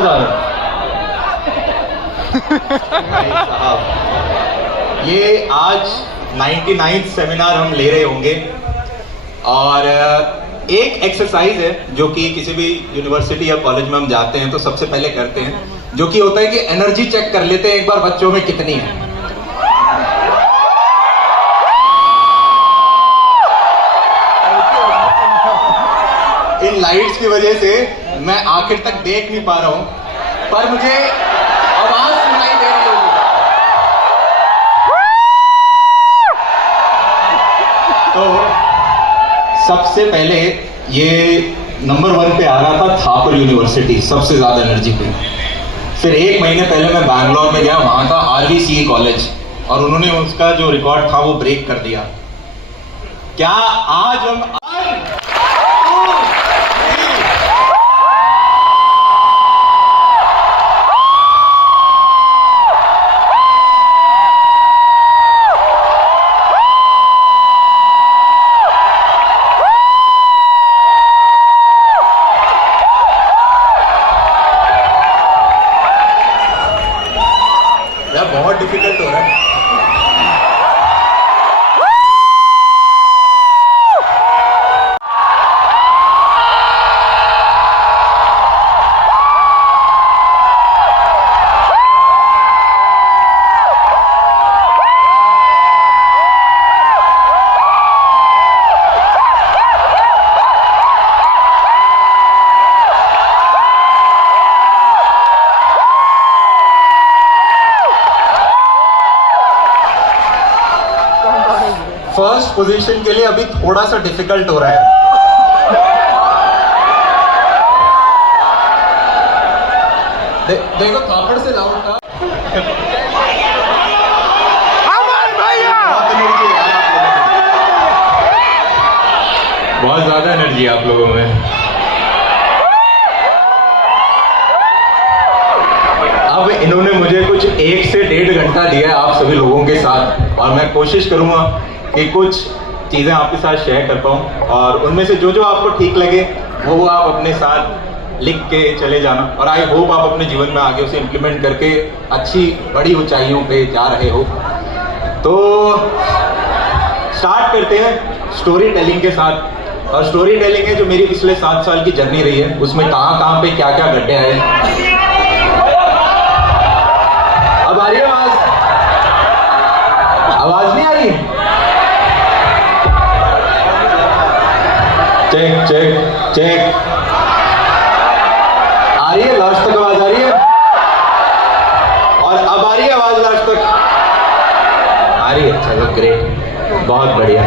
मजा आ रहा है। ये आज 99th सेमिनार हम ले रहे होंगे और एक एक्सरसाइज है जो कि किसी भी यूनिवर्सिटी या कॉलेज में हम जाते हैं तो सबसे पहले करते हैं, जो कि होता है कि एनर्जी चेक कर लेते हैं एक बार बच्चों में कितनी है। इन लाइट्स की वजह से मैं आखिर तक देख नहीं पा रहा हूं, पर मुझे आवाज सुनाई दे रही होगी। तो सबसे पहले ये नंबर 1 पे आ रहा था थापर यूनिवर्सिटी, सबसे ज्यादा एनर्जी पे। फिर 1 महीने पहले मैं बैंगलोर में गया, वहां था RVCE कॉलेज और उन्होंने उसका जो रिकॉर्ड था वो ब्रेक कर दिया। क्या आज हम बहुत डिफिकल्ट हो रहा है। फर्स्ट पोजीशन के लिए अभी थोड़ा सा डिफिकल्ट हो रहा है। देखो थापड़ से लाउड था। बहुत ज्यादा एनर्जी है आप लोगों में। अब इन्होंने मुझे कुछ 1 से 1.5 घंटा दिया है आप सभी लोगों के साथ, और मैं कोशिश करूंगा कि कुछ चीज़ें आपके साथ शेयर कर पाऊँ, और उनमें से जो जो आपको ठीक लगे वो आप अपने साथ लिख के चले जाना, और आई होप आप अपने जीवन में आगे उसे इम्प्लीमेंट करके अच्छी बड़ी ऊंचाइयों पे जा रहे हो। तो स्टार्ट करते हैं स्टोरी टेलिंग के साथ। और स्टोरी टेलिंग है जो मेरी पिछले 7 साल की जर्नी रही है, उसमें कहाँ कहाँ पे क्या क्या घटे आए। अब आ रही है आवाज? आवाज नहीं आ रही? Check check check. आ रही है? लास्ट तक आवाज आ रही है? और अब आ रही है आवाज लास्ट तक? आ रही है? चलो ग्रेट, बहुत बढ़िया।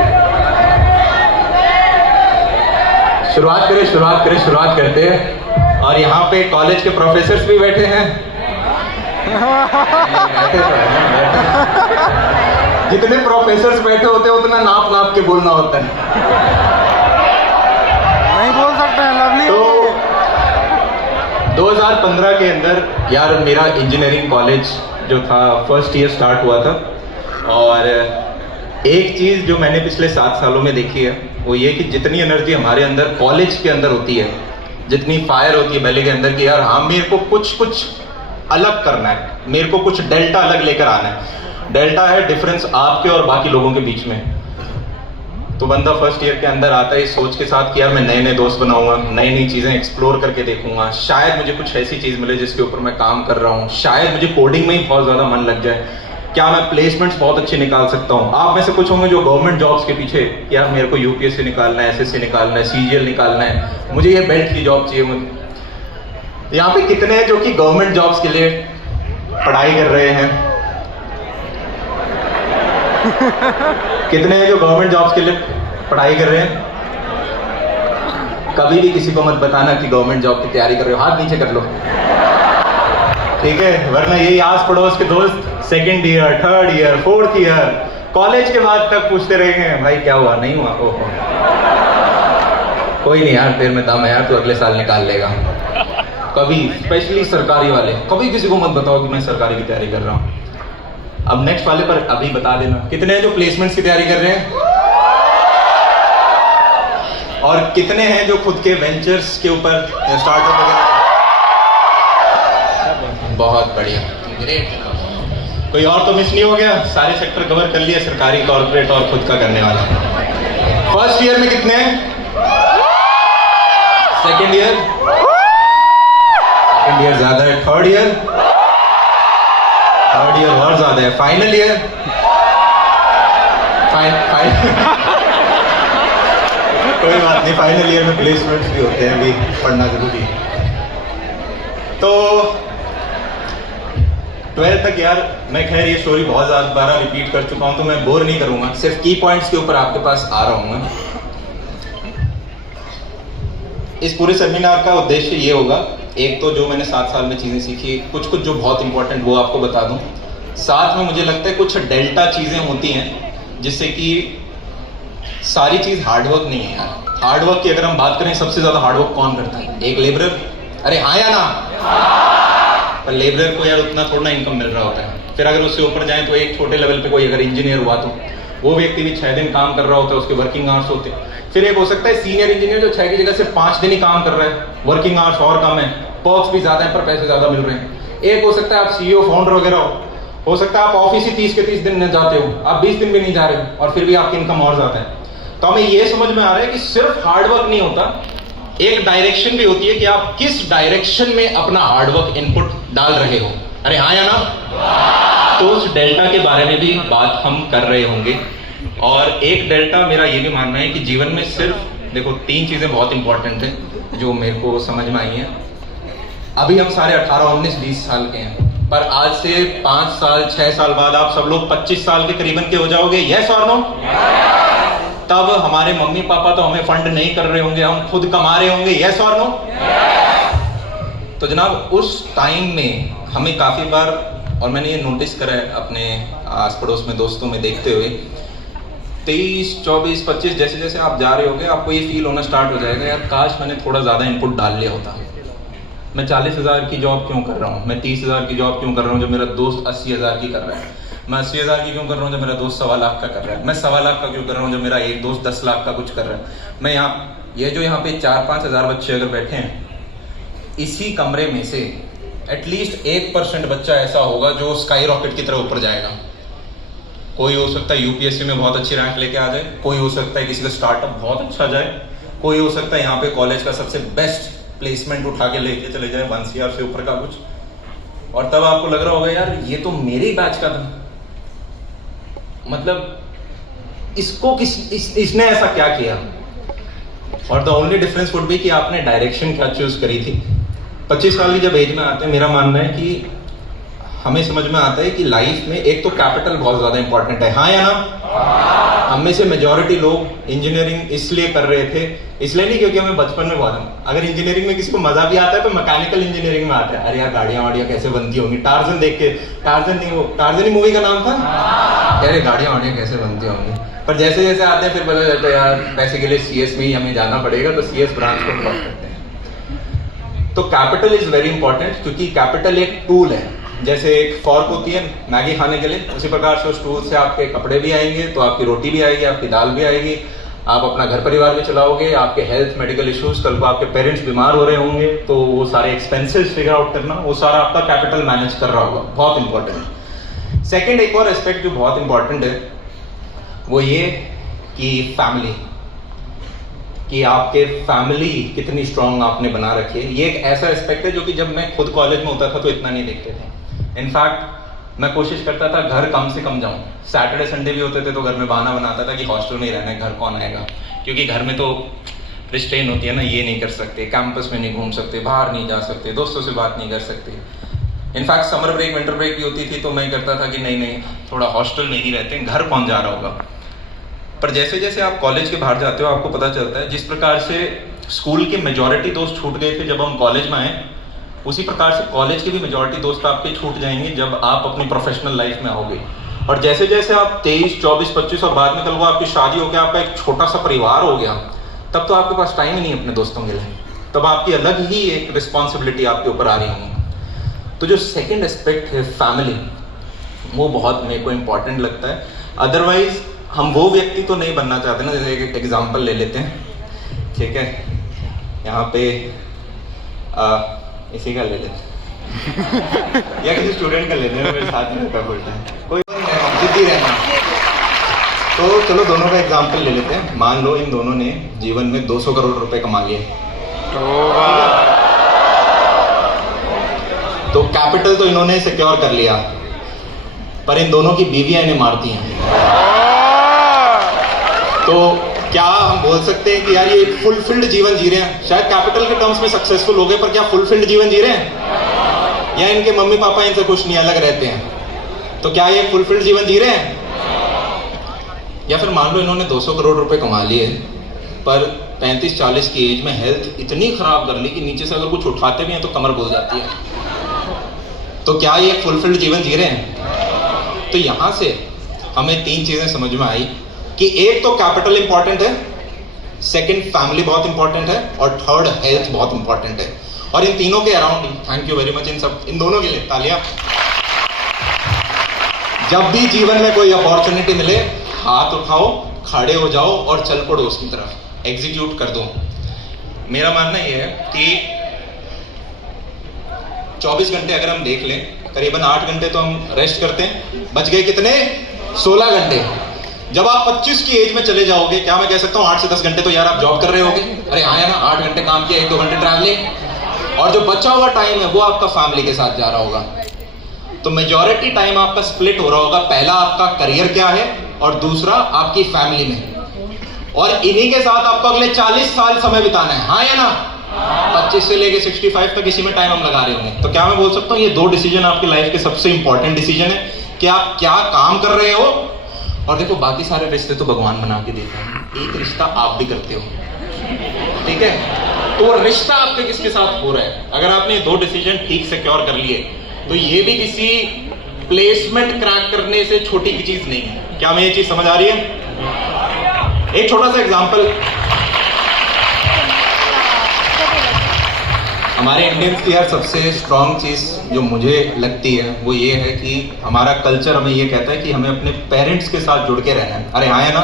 शुरुआत करते हैं। और यहाँ पे कॉलेज के प्रोफेसर्स भी बैठे हैं। जितने प्रोफेसर्स बैठे होते हैं उतना नाप नाप के बोलना होता है। नहीं बोल सकते हैं लवली। तो 2015 के अंदर यार मेरा इंजीनियरिंग कॉलेज जो था फर्स्ट ईयर स्टार्ट हुआ था, और एक चीज़ जो मैंने पिछले 7 सालों में देखी है वो ये कि जितनी एनर्जी हमारे अंदर कॉलेज के अंदर होती है, जितनी फायर होती है बेले के अंदर कि यार हाँ मेरे को कुछ अलग करना है, मेरे को कुछ डेल्टा अलग लेकर आना है। डेल्टा है डिफरेंस आपके और बाकी लोगों के बीच में। तो बंदा फर्स्ट ईयर के अंदर आता है इस सोच के साथ कि यार मैं नए नए दोस्त बनाऊंगा, नई नई चीज़ें एक्सप्लोर करके देखूंगा, शायद मुझे कुछ ऐसी चीज़ मिले जिसके ऊपर मैं काम कर रहा हूँ, शायद मुझे कोडिंग में ही बहुत ज़्यादा मन लग जाए, क्या मैं प्लेसमेंट्स बहुत अच्छे निकाल सकता हूँ। आप में से कुछ होंगे जो गवर्नमेंट जॉब्स के पीछे, यार मेरे को UPSC निकालना है, SSC निकालना है, CGL निकालना है, मुझे ये बेल्ट की जॉब चाहिए। मुझे यहाँ पे कितने हैं जो कि गवर्नमेंट जॉब्स के लिए पढ़ाई कर रहे हैं? कितने हैं जो गवर्नमेंट जॉब्स के लिए पढ़ाई कर रहे हैं? कभी भी किसी को मत बताना कि गवर्नमेंट जॉब की तैयारी कर रहे हो, हाथ नीचे कर लो, ठीक है? वरना यही आस पड़ोस के दोस्त 2nd year, 3rd year, 4th year, college के बाद तक पूछते रहेंगे भाई क्या हुआ, नहीं हुआ, ओहो कोई नहीं यार, तेरे में दम है यार, तू अगले साल निकाल लेगा। कभी स्पेशली सरकारी वाले, कभी किसी को मत बताओ कि मैं सरकारी की तैयारी कर रहा हूँ। अब नेक्स्ट वाले पर अभी बता देना कितने हैं जो प्लेसमेंट्स की तैयारी कर रहे हैं, और कितने हैं जो खुद के वेंचर्स के ऊपर स्टार्टअप वगैरह। बहुत बढ़िया, ग्रेट। कोई और तो मिस नहीं हो गया? सारे सेक्टर कवर कर लिए, सरकारी, कॉर्पोरेट और खुद का करने वाला। फर्स्ट ईयर में कितने हैं? Second year? सेकेंड ईयर ज्यादा है। Third year? थर्ड ईयर और ज्यादा है। Final year? कोई बात नहीं, फाइनल ईयर में प्लेसमेंट्स भी होते हैं, भी पढ़ना जरूरी है। तो 12th तक यार मैं, खैर ये स्टोरी बहुत ज़्यादा बार रिपीट कर चुका हूँ तो मैं बोर नहीं करूँगा, सिर्फ की पॉइंट्स के ऊपर आपके पास आ रहा हूँ मैं। इस पूरे सेमिनार का उद्देश्य ये होगा, एक तो जो मैंने 7 साल में चीज़ें सीखी, कुछ कुछ जो बहुत इंपॉर्टेंट वो आपको बता दूँ। साथ में मुझे लगता है कुछ डेल्टा चीज़ें होती हैं जिससे कि सारी चीज़ हार्डवर्क नहीं है यार। हार्डवर्क की अगर हम बात करें, सबसे ज़्यादा हार्डवर्क कौन करता है? एक लेबरर। अरे हाँ या ना? पर लेबरर को यार उतना थोड़ा इनकम मिल रहा होता है। फिर अगर उससे ऊपर जाएं तो एक छोटे लेवल पे कोई अगर इंजीनियर हुआ तो वो व्यक्ति भी 6 दिन काम कर रहा होता है, उसके वर्किंग आवर्स होते हैं। फिर एक हो सकता है सीनियर इंजीनियर जो 6 की जगह सिर्फ 5 दिन ही काम कर रहा है, वर्किंग आवर्स और कम है, पर्क्स भी ज़्यादा है पर पैसे ज़्यादा मिल रहे हैं। एक हो सकता है आप CEO, फाउंडर वगैरह हो सकता है आप ऑफिस ही 30 के 30 दिन जाते हो, आप 20 दिन भी नहीं जा रहे हो और फिर भी आपकी इनकम और ज़्यादा है। तो हमें ये समझ में आ रहा है कि सिर्फ हार्डवर्क नहीं होता, एक डायरेक्शन भी होती है कि आप किस डायरेक्शन में अपना हार्डवर्क इनपुट डाल रहे हो। अरे हाँ या ना? तो उस डेल्टा के बारे में भी बात हम कर रहे होंगे। और एक डेल्टा मेरा ये भी मानना है कि जीवन में सिर्फ देखो 3 चीज़ें बहुत इंपॉर्टेंट हैं जो मेरे को समझ में आई हैं। अभी हम सारे 18, 19, 20 साल के हैं, पर आज से 5 साल 6 साल बाद आप सब लोग 25 साल के करीबन के हो जाओगे। यस और नो? तब हमारे मम्मी पापा तो हमें फंड नहीं कर रहे होंगे, हम खुद कमा रहे होंगे। यस और नो? तो जनाब उस टाइम में हमें काफ़ी बार, और मैंने ये नोटिस करा है अपने आस पड़ोस में दोस्तों में देखते हुए, 23, 24, 25 जैसे जैसे आप जा रहे होगे आपको ये फील होना स्टार्ट हो जाएगा, यार काश मैंने थोड़ा ज़्यादा इनपुट डाल लिया होता। मैं 40,000 की जॉब क्यों कर रहा हूँ? मैं 30,000 की जॉब क्यों कर रहा हूँ जो मेरा दोस्त 80,000 की कर रहा है? मैं 80,000 की क्यों कर रहा हूँ जो मेरा दोस्त 1.25 लाख का कर रहा है? मैं 1.25 लाख का क्यों कर रहा हूँ जो मेरा एक दोस्त 10 लाख का कुछ कर रहा है? मैं ये जो यहाँ पे 4-5 हज़ार बच्चे अगर बैठे हैं, इसी कमरे में से एटलीस्ट 1% बच्चा ऐसा होगा जो स्काई रॉकेट की तरह ऊपर जाएगा। कोई हो सकता है UPSC में बहुत अच्छी रैंक लेके आ जाए, कोई हो सकता है किसी का स्टार्टअप बहुत अच्छा जाए, कोई हो सकता है यहाँ पे कॉलेज का सबसे बेस्ट प्लेसमेंट उठा के लेके चले जाए 1 CR से ऊपर का कुछ, और तब आपको लग रहा होगा यार ये तो मेरे ही बैच का था, मतलब इसको इसने ऐसा क्या किया? और the only difference would be कि आपने डायरेक्शन क्या चूज करी थी। 25 साल की जब एज में आते हैं, मेरा मानना है कि हमें समझ में आता है कि लाइफ में एक तो कैपिटल बहुत ज्यादा इंपॉर्टेंट है। हाँ या ना? हम में से मेजॉरिटी लोग इंजीनियरिंग इसलिए कर रहे थे, इसलिए नहीं क्योंकि हमें बचपन में बहुत, अगर इंजीनियरिंग में किसी को मजा भी आता है तो मैकेनिकल इंजीनियरिंग में आता है। अरे यार गाड़ियां वाड़ियां कैसे बनती होंगी, टार्जन देख के, टार्जन ही मूवी का नाम था, अरे गाड़ियां वाड़ियां कैसे बनती होंगी। पर जैसे जैसे आते हैं फिर पता चलता है यार पैसे के लिए CS में ही हमें जाना पड़ेगा, तो CS ब्रांच को क्रॉस करते हैं। तो कैपिटल इज वेरी इंपॉर्टेंट, क्योंकि कैपिटल एक टूल है, जैसे एक फॉर्क होती है मैगी खाने के लिए, उसी प्रकार से उस टूल से आपके कपड़े भी आएंगे, तो आपकी रोटी भी आएगी, आपकी दाल भी आएगी, आप अपना घर परिवार भी चलाओगे, आपके हेल्थ मेडिकल इश्यूज, कल को आपके पेरेंट्स बीमार हो रहे होंगे तो वो सारे एक्सपेंसेस फिगर आउट करना, वो सारा आपका कैपिटल मैनेज कर रहा होगा, बहुत इंपॉर्टेंट है। सेकेंड एक और एस्पेक्ट जो बहुत इंपॉर्टेंट है वो ये कि फैमिली, कि आपके फैमिली कितनी स्ट्रांग आपने बना रखी है। ये एक ऐसा एस्पेक्ट है जो कि जब मैं खुद कॉलेज में होता था तो इतना नहीं देखते थे। इनफैक्ट मैं कोशिश करता था घर कम से कम जाऊं, सैटरडे संडे भी होते थे तो घर में बहाना बनाता था कि हॉस्टल में ही रहना है, घर कौन आएगा, क्योंकि घर में तो रिस्ट्रेन होती है ना, ये नहीं कर सकते, कैंपस में नहीं घूम सकते, बाहर नहीं जा सकते, दोस्तों से बात नहीं कर सकते। In fact summer break winter break भी होती थी तो मैं करता था कि नहीं थोड़ा हॉस्टल में ही रहते हैं, घर कौन जा रहा होगा। पर जैसे जैसे आप कॉलेज के बाहर जाते हो आपको पता चलता है जिस प्रकार से स्कूल के मेजॉरिटी दोस्त छूट गए थे जब हम कॉलेज में आए, उसी प्रकार से कॉलेज के भी मेजॉरिटी दोस्त आपके छूट जाएंगे जब आप अपनी प्रोफेशनल लाइफ में आओगे। और जैसे जैसे आप 23, 24, 25 और बाद में कल को आपकी शादी हो गया, आपका एक छोटा सा परिवार हो गया, तब तो आपके पास टाइम ही नहीं अपने दोस्तों के लिए, तब आपकी अलग ही एक रिस्पॉन्सिबिलिटी आपके ऊपर आ रही होंगी। तो जो सेकेंड एस्पेक्ट है फैमिली, वो बहुत मेरे को इम्पॉर्टेंट लगता है। अदरवाइज हम वो व्यक्ति तो नहीं बनना चाहते ना, जैसे एक एग्जाम्पल ले लेते हैं, ठीक है, यहाँ पे इसी का ले लेते हैं, या किसी स्टूडेंट का लेने मेरे साथ में रहता फुल टाइम, कोई जिद्दी रहना। तो चलो दोनों का एग्जाम्पल ले लेते हैं। मान लो इन दोनों ने जीवन में 200 करोड़ रुपए कमा लिए, तो कैपिटल तो इन्होंने सिक्योर कर लिया, पर इन दोनों की बीवियां इन्हें मारती हैं। तो क्या हम बोल सकते हैं कि यार ये फुलफिल्ड जीवन जी रहे हैं? शायद कैपिटल के टर्म्स में सक्सेसफुल हो गए, पर क्या फुलफिल्ड जीवन जी रहे हैं? या इनके मम्मी पापा इनसे खुश नहीं, अलग रहते हैं? तो क्या ये फुलफिल्ड जीवन जी रहे हैं? या फिर मान लो इन्होंने 200 करोड़ रुपए कमा लिए, पर 35-40 की एज में हेल्थ इतनी खराब कर ली कि नीचे से अगर कुछ उठाते भी हैं तो कमर बोल जाती है। तो क्या ये फुलफिल्ड जीवन जी रहे हैं? तो यहां से हमें 3 चीजें समझ में आई कि एक तो कैपिटल इंपॉर्टेंट है, सेकंड फैमिली बहुत इंपॉर्टेंट है, और थर्ड हेल्थ बहुत इंपॉर्टेंट है। और इन तीनों के around he, thank you very much in दोनों के लिए तालियां। जब भी जीवन में कोई अपॉर्चुनिटी मिले, हाथ उठाओ, खड़े हो जाओ और चल पड़ो उसकी तरफ, एग्जीक्यूट कर दो। मेरा मानना यह है कि 24 घंटे अगर हम देख लें, करीबन 8 घंटे तो हम रेस्ट करते हैं, बच गए कितने? 16 घंटे। जब आप 25 की एज में चले जाओगे, क्या मैं कह सकता हूँ 8 से 10 घंटे तो यार आप जॉब कर रहे होगे? अरे हाँ है ना, 8 घंटे काम किया, 1-2 घंटे ट्रैवलिंग, और जो बचा हुआ टाइम है वो आपका फैमिली के साथ जा रहा होगा। तो मेजॉरिटी टाइम आपका स्प्लिट हो रहा होगा, पहला आपका करियर क्या है और दूसरा आपकी फैमिली में, और इन्हीं के साथ आपको अगले 40 साल समय बिताना है, हाँ या ना? 25 से लेके 65 तक इसी में टाइम हम लगा रहे होंगे। तो क्या मैं बोल सकता हूँ ये 2 डिसीजन आपकी लाइफ के सबसे इंपॉर्टेंट डिसीजन है कि आप क्या काम कर रहे हो। और देखो बाकी सारे रिश्ते तो भगवान बना के देते हैं, एक रिश्ता आप भी करते हो, ठीक है? तो वो रिश्ता आपके किसके साथ हो रहा है? अगर आपने 2 डिसीजन ठीक सिक्योर कर लिए तो ये भी किसी प्लेसमेंट क्रैक करने से छोटी की चीज नहीं है। क्या मैं ये चीज समझ आ रही है? एक छोटा सा एग्जांपल, हमारे इंडियंस की यार सबसे स्ट्रांग चीज जो मुझे लगती है वो ये है कि हमारा कल्चर हमें ये कहता है कि हमें अपने पेरेंट्स के साथ जुड़ के रहना है। अरे हाँ है ना?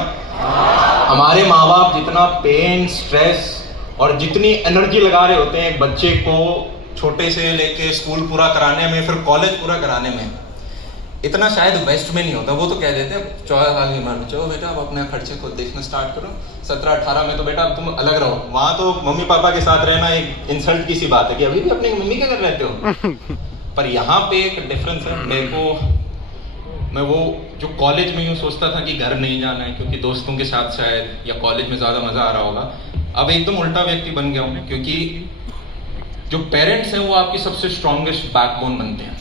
हमारे माँ बाप जितना पेन, स्ट्रेस और जितनी एनर्जी लगा रहे होते हैं एक बच्चे को छोटे से लेके स्कूल पूरा कराने में, फिर कॉलेज पूरा कराने में, इतना शायद वेस्ट में नहीं होता। वो तो कह देते हैं 14 साल की उम्र में चलो बेटा अब अपने खर्चे खुद देखना स्टार्ट करो, 17-18 में तो बेटा अब तुम अलग रहो। वहां तो मम्मी पापा के साथ रहना एक इंसल्ट की सी बात है कि अभी भी अपनी मम्मी के घर रहते हो। पर यहाँ पे एक डिफरेंस है। मैं वो जो कॉलेज में यूँ सोचता था कि घर नहीं जाना है क्योंकि दोस्तों के साथ शायद या कॉलेज में ज़्यादा मज़ा आ रहा होगा, अब एकदम उल्टा व्यक्ति बन गया हूँ, क्योंकि जो पेरेंट्स हैं वो आपकी सबसे स्ट्रॉन्गेस्ट बैकबोन बनते हैं।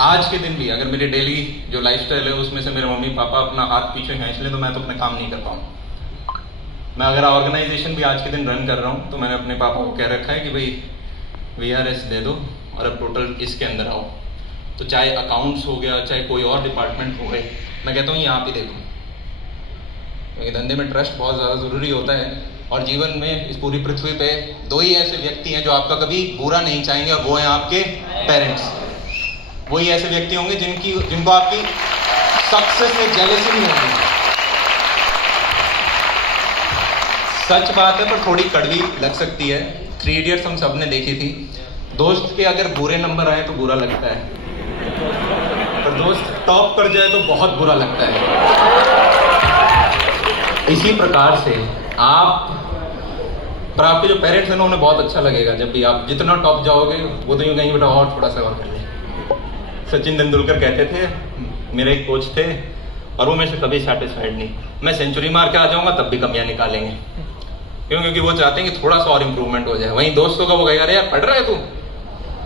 आज के दिन भी अगर मेरी डेली जो लाइफस्टाइल है उसमें से मेरे मम्मी पापा अपना हाथ पीछे खींच लें तो मैं तो अपने काम नहीं कर पाऊँ। मैं अगर ऑर्गेनाइजेशन भी आज के दिन रन कर रहा हूँ तो मैंने अपने पापा को कह रखा है कि भाई VRS दे दो और अब टोटल इसके अंदर आओ। तो चाहे अकाउंट्स हो गया, चाहे कोई और डिपार्टमेंट हो गए, मैं कहता हूँ यहाँ पे देखो, क्योंकि धंधे में ट्रस्ट बहुत ज़्यादा ज़रूरी होता है। और जीवन में इस पूरी पृथ्वी पे 2 ही ऐसे व्यक्ति हैं जो आपका कभी बुरा नहीं चाहेंगे, और वो हैं आपके पेरेंट्स। वही ऐसे व्यक्ति होंगे जिनको आपकी सक्सेस में जेलसी नहीं होगी। सच बात है पर थोड़ी कड़वी लग सकती है। 3 इडियट्स हम सब ने देखी थी। दोस्त के अगर बुरे नंबर आए तो बुरा लगता है, पर दोस्त टॉप कर जाए तो बहुत बुरा लगता है। इसी प्रकार से पर आपके जो पेरेंट्स हैं ना उन्हें बहुत अच्छा लगेगा जब भी आप जितना टॉप जाओगे वो तो यूँ कहीं बेटा और थोड़ा सा और कर ले। सचिन तेंदुलकर कहते थे, मेरे एक कोच थे और वो मेरे से कभी सेटिस्फाइड नहीं, मैं सेंचुरी मार के आ जाऊंगा तब भी कमियां निकालेंगे, क्योंकि वो चाहते हैं कि थोड़ा सा और इम्प्रूवमेंट हो जाए। वहीं दोस्तों का वो कहेगा अरे यार पढ़ रहा है तू,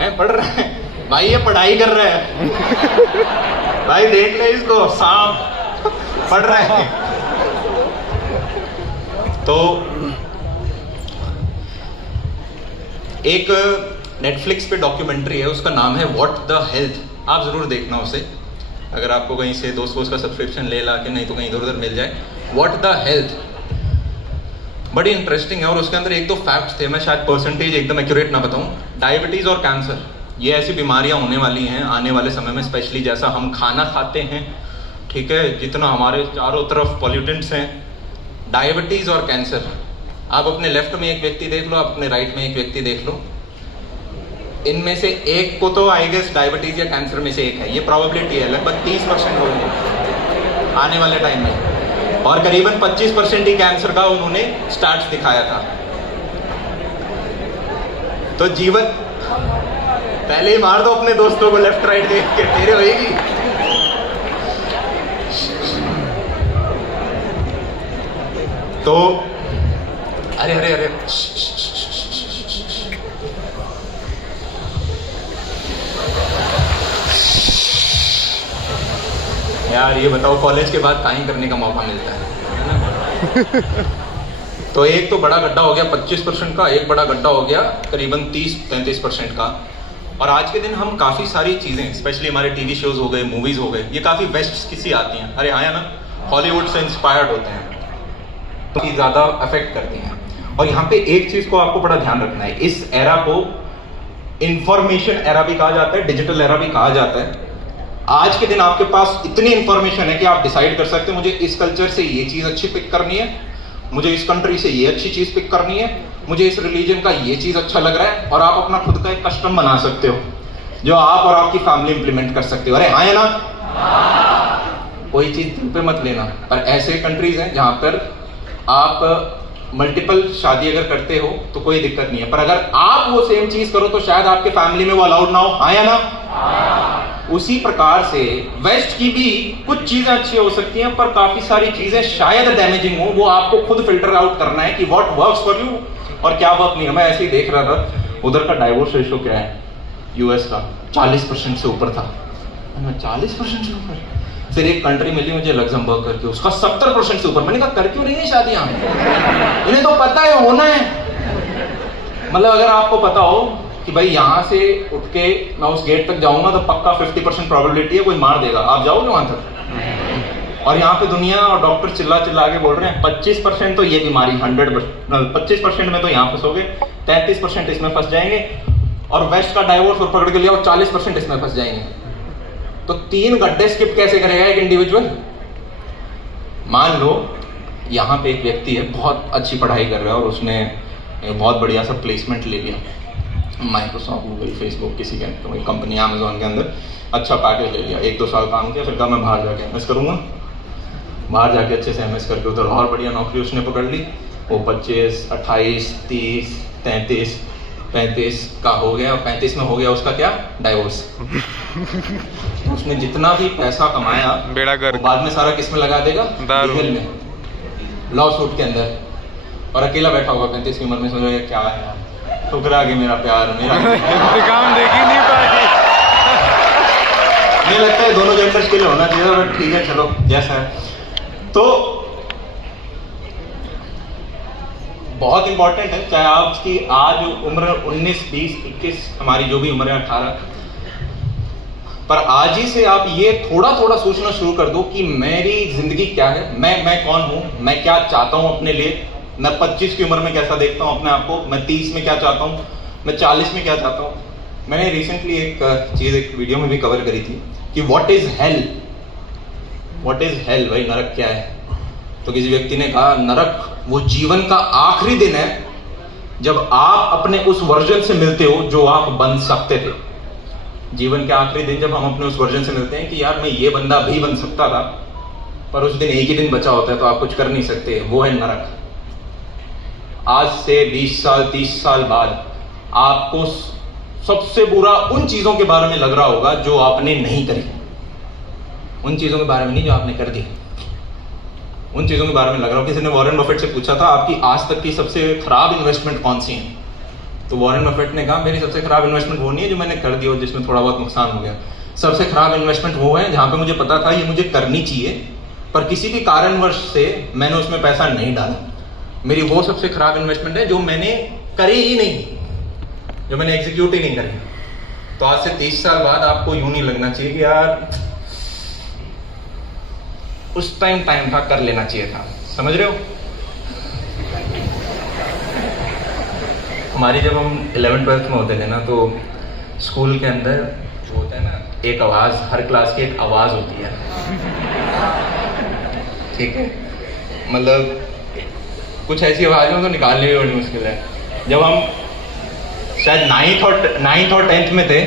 है पढ़ रहा है भाई, ये पढ़ाई कर रहा है भाई, देख ले इसको, सांप पढ़ रहा है। तो एक नेटफ्लिक्स पे डॉक्यूमेंट्री है, उसका नाम है व्हाट द हेल्थ, आप जरूर देखना उसे, अगर आपको कहीं से दोस्त का सब्सक्रिप्शन ले ला के, नहीं तो कहीं इधर उधर मिल जाए। व्हाट द हेल्थ बड़ी इंटरेस्टिंग है, और उसके अंदर एक दो फैक्ट्स थे, मैं शायद परसेंटेज एकदम एक्यूरेट ना बताऊं। डायबिटीज और कैंसर ये ऐसी बीमारियां होने वाली हैं आने वाले समय में, स्पेशली जैसा हम खाना खाते हैं, ठीक है, जितना हमारे चारों तरफ पॉल्यूटेंट्स हैं, डायबिटीज और कैंसर। आप अपने लेफ्ट में एक व्यक्ति देख लो, आप अपने राइट में एक व्यक्ति देख लो, इनमें से एक को तो आई गेस डायबिटीज या कैंसर में से एक है, ये प्रोबेबिलिटी है। लगभग 30% होंगे आने वाले टाइम में, और करीबन 25% ही कैंसर का उन्होंने स्टार्ट दिखाया था। तो जीवन पहले ही मार दो अपने दोस्तों को लेफ्ट राइट देख के, तेरे होएगी। तो अरे अरे अरे यार, ये बताओ कॉलेज के बाद टाइम करने का मौका मिलता है ना? तो एक तो बड़ा गड्ढा हो गया 25% का, एक बड़ा गड्ढा हो गया करीबन 30-35% का। और आज के दिन हम काफ़ी सारी चीज़ें, स्पेशली हमारे टीवी शोज हो गए, मूवीज़ हो गए, ये काफ़ी वेस्ट की सी आती हैं, अरे हाँ ना, हॉलीवुड से इंस्पायर्ड होते हैं, तो ज़्यादा अफेक्ट करती हैं। और यहाँ पे एक चीज़ को आपको बड़ा ध्यान रखना है, इस एरा को इंफॉर्मेशन एरा भी कहा जाता है, डिजिटल एरा भी कहा जाता है। आज के दिन आपके पास इतनी इंफॉर्मेशन है कि आप डिसाइड कर सकते हैं मुझे इस कल्चर से ये चीज़ अच्छी पिक करनी है, मुझे इस कंट्री से ये अच्छी चीज़ पिक करनी है, मुझे इस रिलीजन का ये चीज़ अच्छा लग रहा है, और आप अपना खुद का एक कस्टम बना सकते हो जो आप और आपकी फैमिली इंप्लीमेंट कर सकते हो। अरे हाँ या ना? कोई चीज़ दिल पे मत लेना, पर ऐसे कंट्रीज हैं जहाँ पर आप मल्टीपल शादी अगर करते हो तो कोई दिक्कत नहीं है, पर अगर आप वो सेम चीज करो तो शायद आपके फैमिली में वो अलाउड ना हो। हाँ या ना? उसी प्रकार से वेस्ट की भी कुछ चीजें अच्छी हो सकती हैं, पर काफी सारी चीजें शायद डैमेजिंग हो, वो आपको खुद फिल्टर आउट करना है कि व्हाट वर्क्स फॉर यू और क्या वर्क नहीं है। मैं ऐसे ही देख रहा था, उधर का डाइवोर्स रेशो क्या है यूएस का, 40% से ऊपर था। 40% से ऊपर? फिर एक कंट्री मिली मुझे लग्जमबर्ग करके, उसका 70% से ऊपर। मैंने कहा कर क्यों रही है शादियां, इन्हें तो पता है होना है। मतलब अगर आपको पता हो कि भाई यहाँ से उठ के मैं उस गेट तक जाऊंगा तो पक्का 50% प्रोबेबिलिटी है कोई मार देगा, आप जाओगे वहां तक? और यहाँ पे दुनिया और डॉक्टर चिल्ला चिल्ला के बोल रहे हैं 25% तो ये बीमारी 25% में तो यहाँ फंसोगे, 33% इसमें फंस जाएंगे, और वेस्ट का डाइवोर्स और पकड़ के लिया और 40% इसमें फंस जाएंगे। तो 3 गड्ढे स्किप कैसे करेगा एक इंडिविजुअल? मान लो यहाँ पे एक व्यक्ति है, बहुत अच्छी पढ़ाई कर रहा है और उसने बहुत बढ़िया सा प्लेसमेंट ले लिया, माइक्रोसॉफ्ट, गूगल, फेसबुक, किसी के कंपनी, अमेजोन के अंदर अच्छा पैकेज ले लिया, 1-2 साल काम किया, फिर कहा मैं बाहर जाके एमएस करूंगा। बाहर जाके अच्छे से एमएस करके उधर और बढ़िया नौकरी उसने पकड़ ली, वो 25, 28, 30, 33, 35 का हो गया, और 35 में हो गया उसका क्या, डाइवोर्स। तो उसने जितना भी पैसा कमाया बेड़ा कर बाद में सारा किस में लगा देगा, लीगल में, लॉ सूट के अंदर, और अकेला बैठा होगा 35 की उम्र में, सोच रहा है क्या है, ठुकरा के मेरा प्यार, मेरा काम देख ही नहीं पाए। मुझे लगता है दोनों जेंडर्स के लिए होना चाहिए, बट ठीक है चलो जैसा है। तो बहुत इंपॉर्टेंट है, चाहे आपकी आज उम्र 19, 20, 21, हमारी जो भी उम्र है 18, पर आज ही से आप ये थोड़ा थोड़ा सोचना शुरू कर दो कि मेरी जिंदगी क्या है, मैं कौन हूं, मैं क्या चाहता हूं अपने लिए, मैं 25 की उम्र में कैसा देखता हूं अपने आप को, मैं 30 में क्या चाहता हूं, मैं 40 में क्या चाहता हूं। मैंने रिसेंटली एक चीज एक वीडियो में भी कवर करी थी कि what is hello, what is hello, भाई नरक क्या है। तो किसी व्यक्ति ने कहा नरक वो जीवन का आखिरी दिन है जब आप अपने उस वर्जन से मिलते हो जो आप बन सकते थे। जीवन के आखिरी दिन जब हम अपने उस वर्जन से मिलते हैं कि यार मैं ये बंदा भी बन सकता था, पर उस दिन एक ही दिन बचा होता है तो आप कुछ कर नहीं सकते, वो है नरक। आज से 20 साल 30 साल बाद आपको सबसे बुरा उन चीजों के बारे में लग रहा होगा जो आपने नहीं करी, उन चीजों के बारे में नहीं जो आपने कर दी, उन चीजों के बारे में लग रहा हो। किसी ने वॉरेन बफेट से पूछा था आपकी आज तक की सबसे खराब इन्वेस्टमेंट कौन सी है, तो वॉरेन बफेट ने कहा मेरी सबसे खराब इन्वेस्टमेंट वो नहीं है जो मैंने कर दी हो जिसमें थोड़ा बहुत नुकसान हो गया, सबसे खराब इन्वेस्टमेंट वो है जहां पे मुझे पता था ये मुझे करनी चाहिए पर किसी भी कारणवश से मैंने उसमें पैसा नहीं डाला। मेरी वो सबसे खराब इन्वेस्टमेंट है जो मैंने करी ही नहीं, जो मैंने एग्जीक्यूट ही नहीं करी। तो आज से 30 साल बाद आपको यूं नहीं लगना चाहिए कि यार उस टाइम था, कर लेना चाहिए था। समझ रहे हो? हमारी जब हम 11th-12th में होते थे ना, तो स्कूल के अंदर वो होता है ना, एक आवाज, हर क्लास की एक आवाज होती है, ठीक है, मतलब कुछ ऐसी आवाजें तो निकालनी भी बड़ी मुश्किल है। जब हम शायद नाइन्थ और 10th में थे।